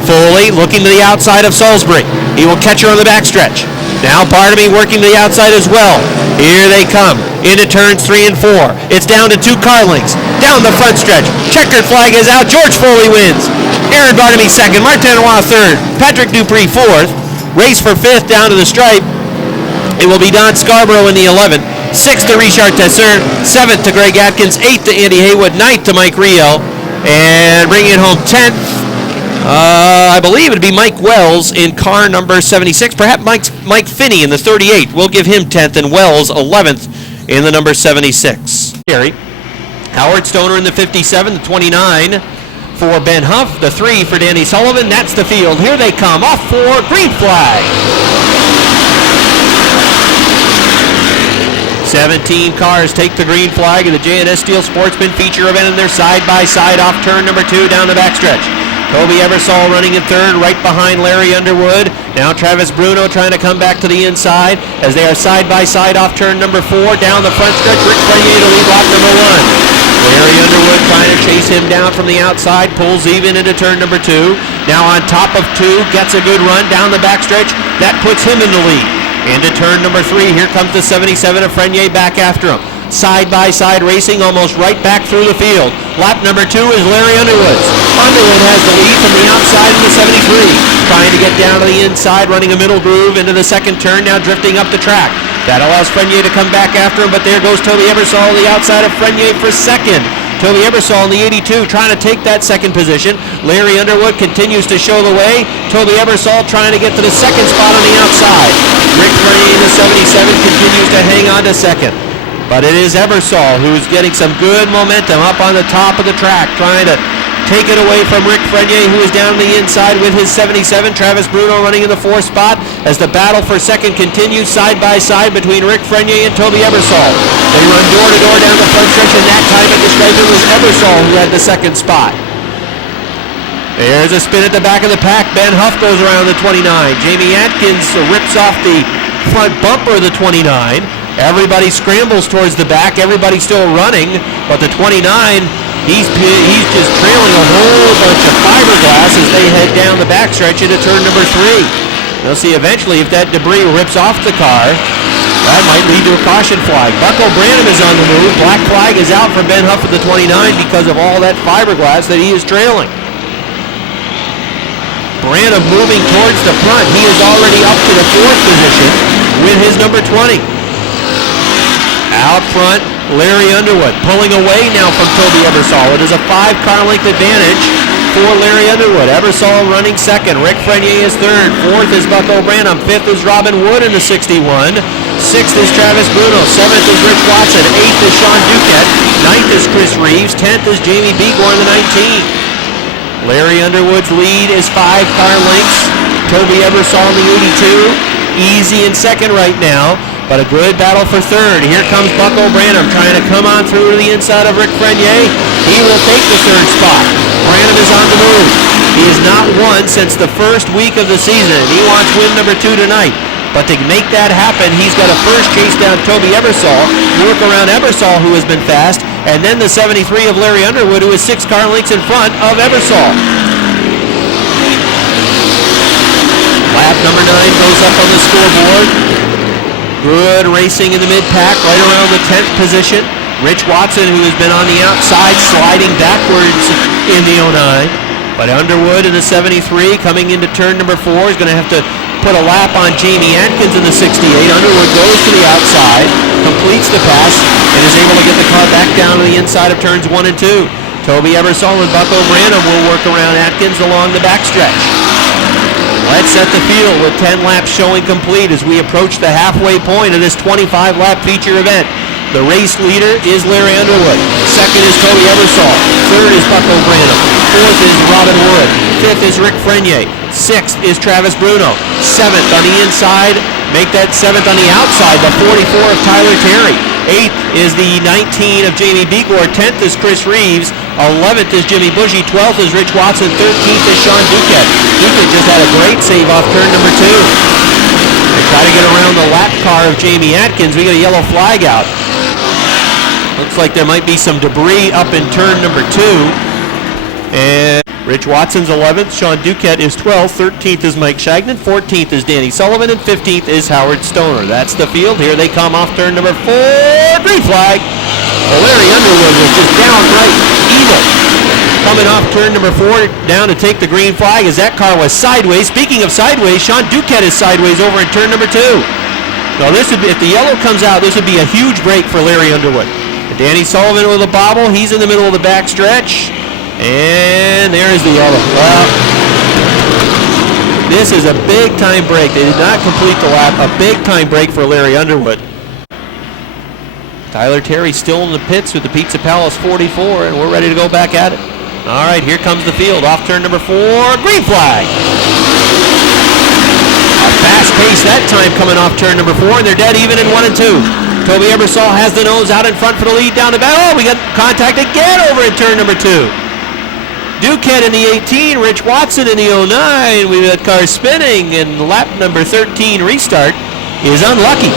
Foley looking to the outside of Salisbury. He will catch her on the backstretch. Now Bartamy working to the outside as well. Here they come into turns 3 and 4. It's down to 2 car lengths. Down the front stretch. Checkered flag is out. George Foley wins. Aaron Bartamy second. Martinois third. Patrick Dupree fourth. Race for 5th down to the stripe. It will be Don Scarborough in the 11th. 6th to Richard Tesser. 7th to Greg Atkins. 8th to Andy Haywood. 9th to Mike Riel. And bringing it home 10th, I believe it would be Mike Wells in car number 76. Perhaps Mike Finney in the 38. We'll give him 10th, and Wells 11th in the number 76. Gary. Howard Stoner in the 57, the 29 for Ben Huff, the 3 for Danny Sullivan. That's the field. Here they come. Off for green flag. 17 cars take the green flag of the J&S Steel Sportsman feature event in their side-by-side off turn number 2 down the backstretch. Toby Eversole running in third, right behind Larry Underwood. Now Travis Bruno trying to come back to the inside as they are side-by-side off turn number 4 down the front stretch. Rick Prenier to lead lap number 1. Larry Underwood trying to chase him down from the outside, pulls even into turn number 2. Now on top of 2, gets a good run down the backstretch. That puts him in the lead. Into turn number 3, here comes the 77 of Frenier back after him. Side-by-side racing almost right back through the field. Lap number 2 is Larry Underwood's. Underwood has the lead from the outside of the 73. Trying to get down to the inside, running a middle groove into the second turn, now drifting up the track. That allows Frenier to come back after him, but there goes Toby Eversole the outside of Frenier for second. Toby Eversole in the 82 trying to take that second position. Larry Underwood continues to show the way. Toby Eversole trying to get to the second spot on the outside. Rick Frenier in the 77 continues to hang on to second. But it is Eversole who's getting some good momentum up on the top of the track, trying to take it away from Rick Frenier, who is down the inside with his 77. Travis Bruno running in the 4th spot as the battle for second continues side by side between Rick Frenier and Toby Ebersol. They run door to door down the front stretch, and that time at the stripe it was Ebersol who had the second spot. There's a spin at the back of the pack. Ben Huff goes around the 29. Jamie Atkins rips off the front bumper of the 29. Everybody scrambles towards the back. Everybody's still running, but the 29, he's just trailing a whole bunch of fiberglass as they head down the backstretch into turn number 3. We'll see eventually if that debris rips off the car. That might lead to a caution flag. Bucko Branham is on the move. Black flag is out for Ben Huff at the 29 because of all that fiberglass that he is trailing. Branham moving towards the front. He is already up to the 4th position with his number 20. Out front, Larry Underwood pulling away now from Toby Ebersol. It is a 5-car length advantage for Larry Underwood. Ebersol running 2nd. Rick Frenier is 3rd. 4th is Bucko Branham. 5th is Robin Wood in the 61. 6th is Travis Bruno. 7th is Rich Watson. 8th is Sean Duquette. 9th is Chris Reeves. 10th is Jamie Begor in the 19. Larry Underwood's lead is 5-car lengths. Toby Ebersol in the 82. Easy in 2nd right now, but a good battle for 3rd. Here comes Bucko Branham trying to come on through to the inside of Rick Frenier. He will take the 3rd spot. Branham is on the move. He has not won since the first week of the season. He wants win number 2 tonight. But to make that happen, he's got to first chase down Toby Ebersol, work around Ebersol, who has been fast, and then the 73 of Larry Underwood, who is 6-car lengths in front of Ebersol. Lap number 9 goes up on the scoreboard. Good racing in the mid-pack, right around the 10th position. Rich Watson, who has been on the outside, sliding backwards in the 09. But Underwood in the 73 coming into turn number 4 is going to have to put a lap on Jamie Atkins in the 68. Underwood goes to the outside, completes the pass, and is able to get the car back down to the inside of turns 1 and 2. Toby Ebersol and Bucko Branham will work around Atkins along the backstretch. Let's set the field with 10 laps showing complete as we approach the halfway point of this 25-lap feature event. The race leader is Larry Underwood. 2nd is Toby Ebersol. 3rd is Bucko Branham. 4th is Robin Wood. 5th is Rick Frenier. 6th is Travis Bruno. 7th on the inside. Make that 7th on the outside. The 44 of Tyler Terry. 8th is the 19 of Jamie Begor. 10th is Chris Reeves. 11th is Jimmy Bushy. 12th is Rich Watson. 13th is Sean Duquette. Duquette just had a great save off turn number 2. They try to get around the lap car of Jamie Atkins. We got a yellow flag out. Looks like there might be some debris up in turn number 2. And Rich Watson's 11th, Sean Duquette is 12th, 13th is Mike Shagnon, 14th is Danny Sullivan, and 15th is Howard Stoner. That's the field. Here they come off turn number 4. Green flag. Well, Larry Underwood was just downright evil. Coming off turn number 4 down to take the green flag as that car was sideways. Speaking of sideways, Sean Duquette is sideways over in turn number 2. Now this would be, if the yellow comes out, this would be a huge break for Larry Underwood. Danny Sullivan with a bobble. He's in the middle of the backstretch. And there is the yellow. Well, this is a big-time break. They did not complete the lap. A big-time break for Larry Underwood. Tyler Terry still in the pits with the Pizza Palace 44, and we're ready to go back at it. All right, here comes the field. Off turn number 4. Green flag. A fast pace that time coming off turn number 4, and they're dead even in 1 and 2. Toby Ebersol has the nose out in front for the lead down the back. Oh, we got contact again over in turn number 2. Duquette in the 18, Rich Watson in the 09. We've got cars spinning, and lap number 13 restart is unlucky.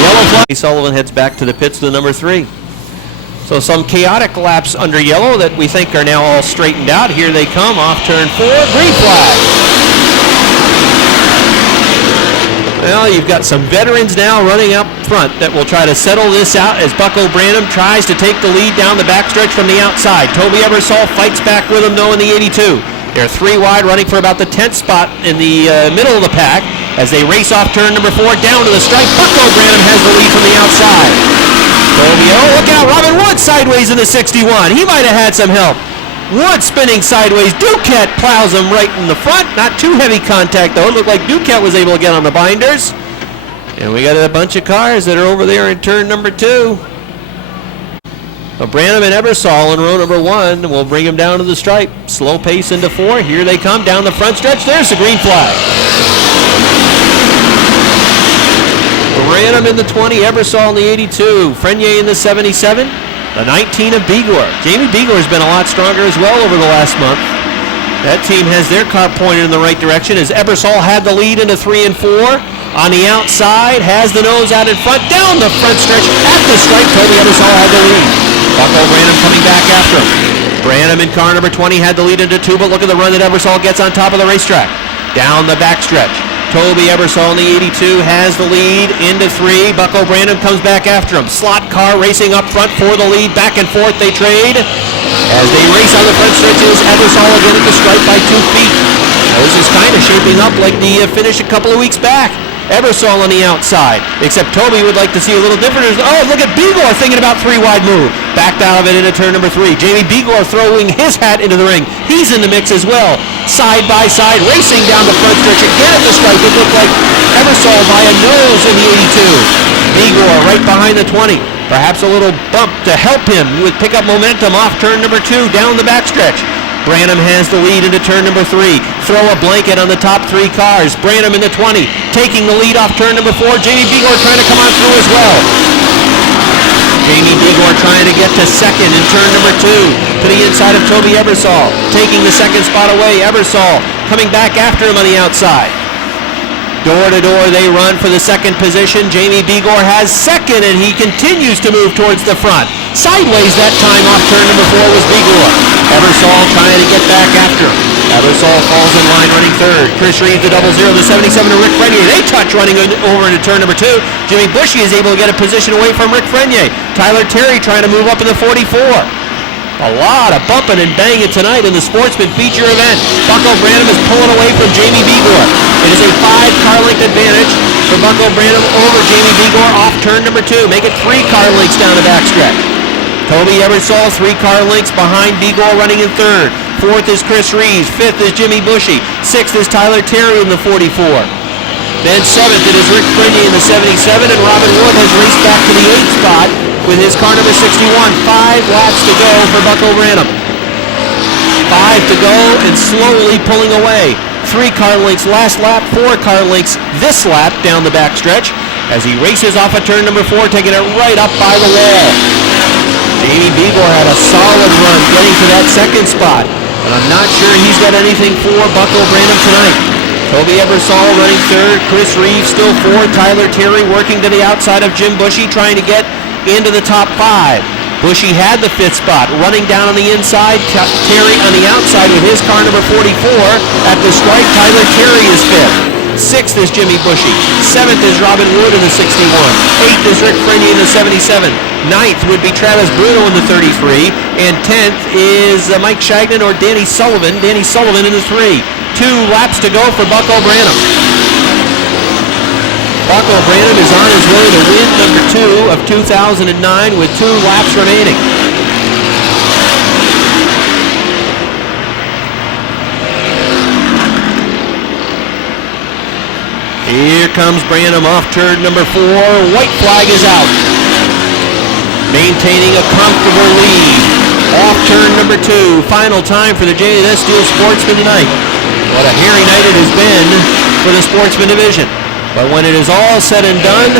Yellow flag. Sullivan heads back to the pits with the number 3. So some chaotic laps under yellow that we think are now all straightened out. Here they come off turn 4. Green flag. Well, you've got some veterans now running up front that will try to settle this out as Bucko Branham tries to take the lead down the backstretch from the outside. Toby Ebersol fights back with him, though, in the 82. They're 3 wide, running for about the 10th spot in the middle of the pack as they race off turn number 4 down to the stripe. Bucko Branham has the lead from the outside. Toby, oh, look out, Robin Wood sideways in the 61. He might have had some help. Wood spinning sideways. Duquette plows him right in the front. Not too heavy contact, though. It looked like Duquette was able to get on the binders. And we got a bunch of cars that are over there in turn number 2. Branham and Ebersol in row number 1 will bring him down to the stripe. Slow pace into 4. Here they come down the front stretch. There's the green flag. Branham in the 20, Ebersol in the 82, Frenier in the 77, the 19 of Bigor. Jamie Bigor has been a lot stronger as well over the last month. That team has their car pointed in the right direction as Ebersol had the lead into 3 and 4. On the outside, has the nose out in front, down the front stretch at the stripe. Toby Ebersol had the lead. Bucko Branham coming back after him. Branham in car number 20 had the lead into 2, but look at the run that Ebersol gets on top of the racetrack. Down the backstretch. Toby Ebersol in the 82 has the lead into 3. Bucko Branham comes back after him. Slot car racing up front for the lead. Back and forth they trade. As they race on the front stretches, Ebersol again at the stripe by 2 feet. Now, this is kind of shaping up like the finish a couple of weeks back. Ebersol on the outside, except Toby would like to see a little different. Oh, look at Bigor thinking about 3-wide move. Backed out of it into turn number 3. Jamie Bigor throwing his hat into the ring. He's in the mix as well. Side by side, racing down the front stretch again at the stripe. It looked like Ebersol by a nose in the 82. Bigor right behind the 20. Perhaps a little bump to help him with pick up momentum off turn number 2 down the backstretch. Branham has the lead into turn number 3. Throw a blanket on the top 3 cars. Branham in the 20, taking the lead off turn number 4. Jamie Bigor trying to come on through as well. Jamie Bigor trying to get to second in turn number 2 to the inside of Toby Ebersol. Taking the second spot away. Ebersol coming back after him on the outside. Door to door they run for the second position. Jamie Bigor has second and he continues to move towards the front. Sideways that time off turn number 4 was Bigor. Ebersol trying to get back after him. Ebersol falls in line running third. Chris Reeves the 00, the 77 to Rick Frenier. They touch running over into turn number 2. Jimmy Bushy is able to get a position away from Rick Frenier. Tyler Terry trying to move up in the 44. A lot of bumping and banging tonight in the Sportsman feature event. Bucko Branham is pulling away from Jamie Bigor. It is a 5-car length advantage for Bucko Branham over Jamie Bigor off turn number 2. Make it 3 car lengths down the backstretch. Toby Ebersol 3 car lengths behind Bigor running in third. 4th is Chris Reeves. 5th is Jimmy Bushy. 6th is Tyler Terry in the 44. Then 7th it is Rick Frenier in the 77, and Robin Wood has raced back to the 8th spot with his car number 61. 5 laps to go for Bucko Branham. 5 to go and slowly pulling away. 3 car lengths last lap, 4 car lengths this lap down the backstretch as he races off of turn number 4, taking it right up by the wall. Jamie Bigor had a solid run getting to that second spot, and I'm not sure he's got anything for Bucko Branham tonight. Toby Ebersol running third, Chris Reeves still 4, Tyler Terry working to the outside of Jim Bushy trying to get into the top 5. Bushy had the 5th spot, running down on the inside, Terry on the outside with his car number 44. At the stripe, Tyler Terry is 5th. 6th is Jimmy Bushy. 7th is Robin Wood in the 61. 8th is Rick Frenier in the 77. 9th would be Travis Bruno in the 33. And 10th is Mike Shagnon or Danny Sullivan. Danny Sullivan in the 3. 2 laps to go for Bucko Branham. Bucko Branham is on his way to win number 2 of 2009 with 2 laps remaining. Here comes Branham off turn number 4. White flag is out. Maintaining a comfortable lead. Off turn number 2. Final time for the J&S Steel Sportsman tonight. What a hairy night it has been for the Sportsman division. But when it is all said and done,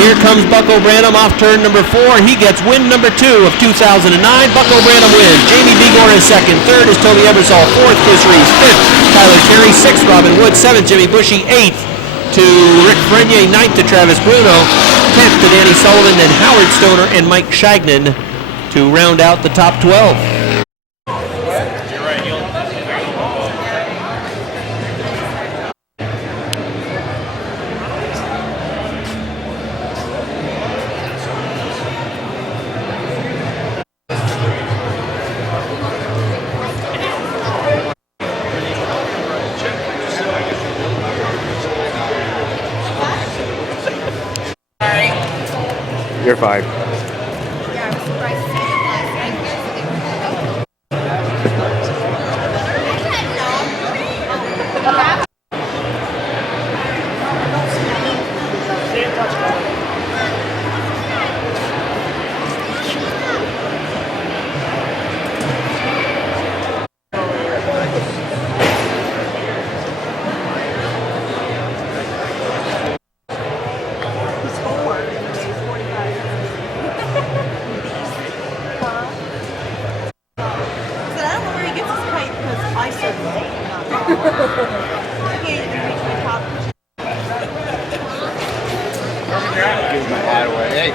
here comes Bucko Branham off turn number 4. He gets win number 2 of 2009. Bucko Branham wins. Jamie Bigor is 2nd. 3rd is Toby Ebersol. 4th, Chris Reeves. 5th, Tyler Terry. 6th, Robin Wood. 7th, Jimmy Bushy. 8th to Rick Frenier. 9th to Travis Bruno. 10th to Danny Sullivan. Then Howard Stoner and Mike Shagnon to round out the top 12. You're fine. Give my hat away. Hey.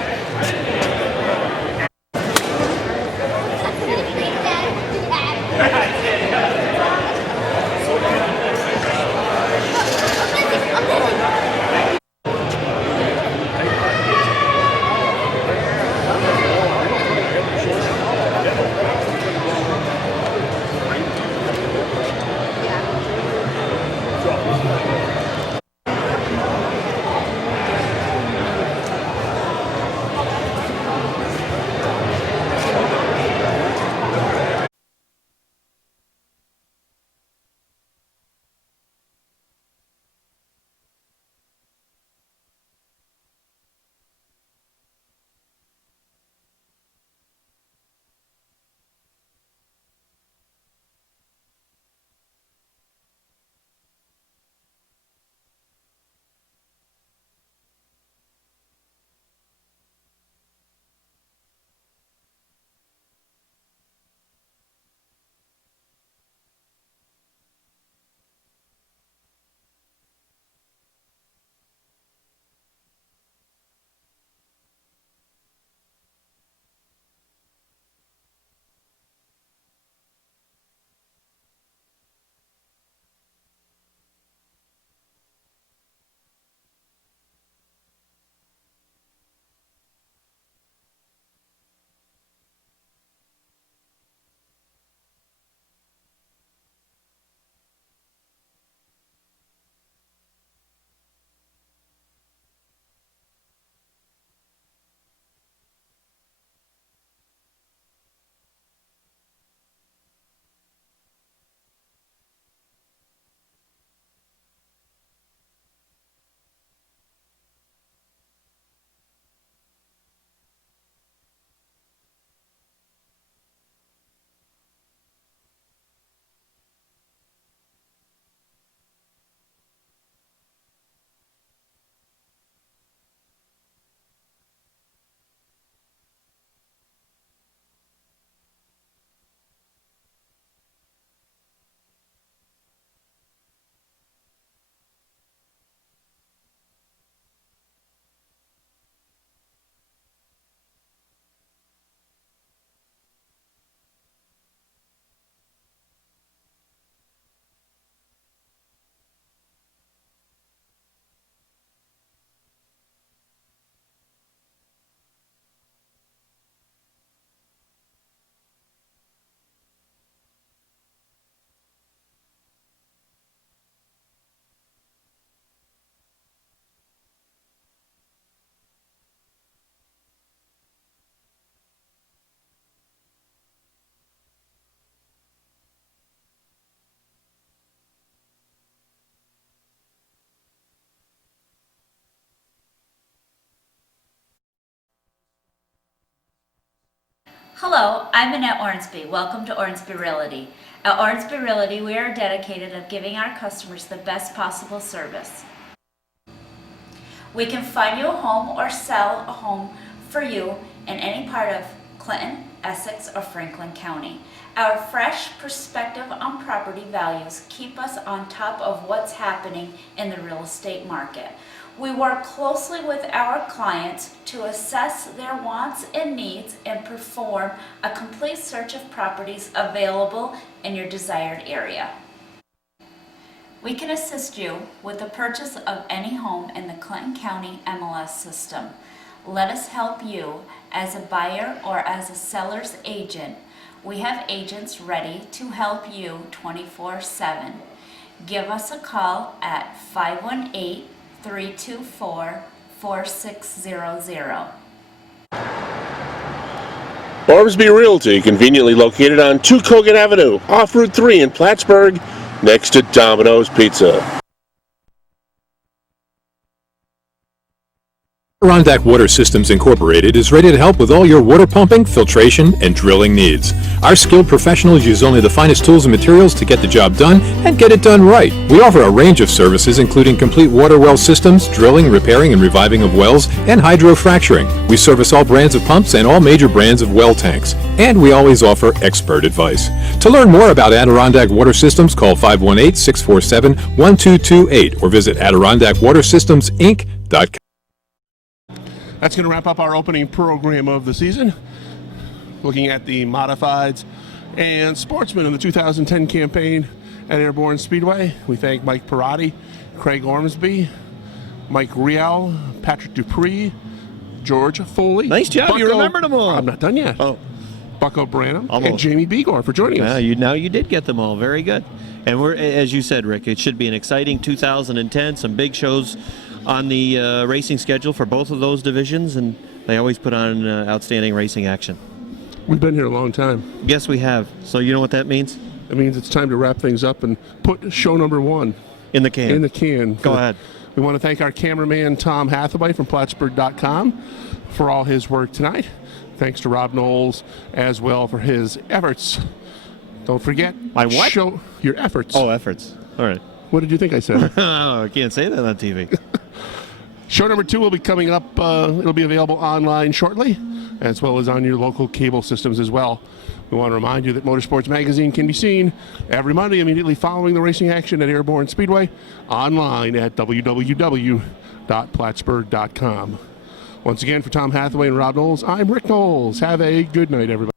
Hello, I'm Annette Ornsby. Welcome to Ornsby Realty. At Ornsby Realty, we are dedicated to giving our customers the best possible service. We can find you a home or sell a home for you in any part of Clinton, Essex, or Franklin County. Our fresh perspective on property values keep us on top of what's happening in the real estate market. We work closely with our clients to assess their wants and needs and perform a complete search of properties available in your desired area. We can assist you with the purchase of any home in the Clinton County MLS system. Let us help you as a buyer or as a seller's agent. We have agents ready to help you 24/7. Give us a call at 518-324-4600. Ormsby Realty, conveniently located on 2 Cogan Avenue, off Route 3 in Plattsburgh, next to Domino's Pizza. Adirondack Water Systems Incorporated is ready to help with all your water pumping, filtration, and drilling needs. Our skilled professionals use only the finest tools and materials to get the job done and get it done right. We offer a range of services including complete water well systems, drilling, repairing, and reviving of wells, and hydrofracturing. We service all brands of pumps and all major brands of well tanks. And we always offer expert advice. To learn more about Adirondack Water Systems, call 518-647-1228 or visit AdirondackWaterSystemsInc.com. That's going to wrap up our opening program of the season. Looking at the modifieds and sportsmen in the 2010 campaign at Airborne Speedway. We thank Mike Perotti, Craig Ormsby, Mike Riel, Patrick Dupree, George Foley. Nice job. You remembered them all. I'm not done yet. Oh. Bucko Branham and Almost. Jamie Begor for joining us. Now you did get them all. Very good. And we're, as you said, Rick, it should be an exciting 2010. Some big shows on the racing schedule for both of those divisions, and they always put on outstanding racing action. We've been here a long time. Yes, we have. So you know what that means? It means it's time to wrap things up and put show number 1 in the can. In the can. Go ahead. We want to thank our cameraman, Tom Hathaway from Plattsburgh.com for all his work tonight. Thanks to Rob Knowles as well for his efforts. Don't forget. My what? Show your efforts. Oh, efforts. All right. What did you think I said? Oh, I can't say that on TV. Show number 2 will be coming up. It'll be available online shortly, as well as on your local cable systems as well. We want to remind you that Motorsports Magazine can be seen every Monday immediately following the racing action at Airborne Speedway, online at www.plattsburgh.com. Once again, for Tom Hathaway and Rob Knowles, I'm Rick Knowles. Have a good night, everybody.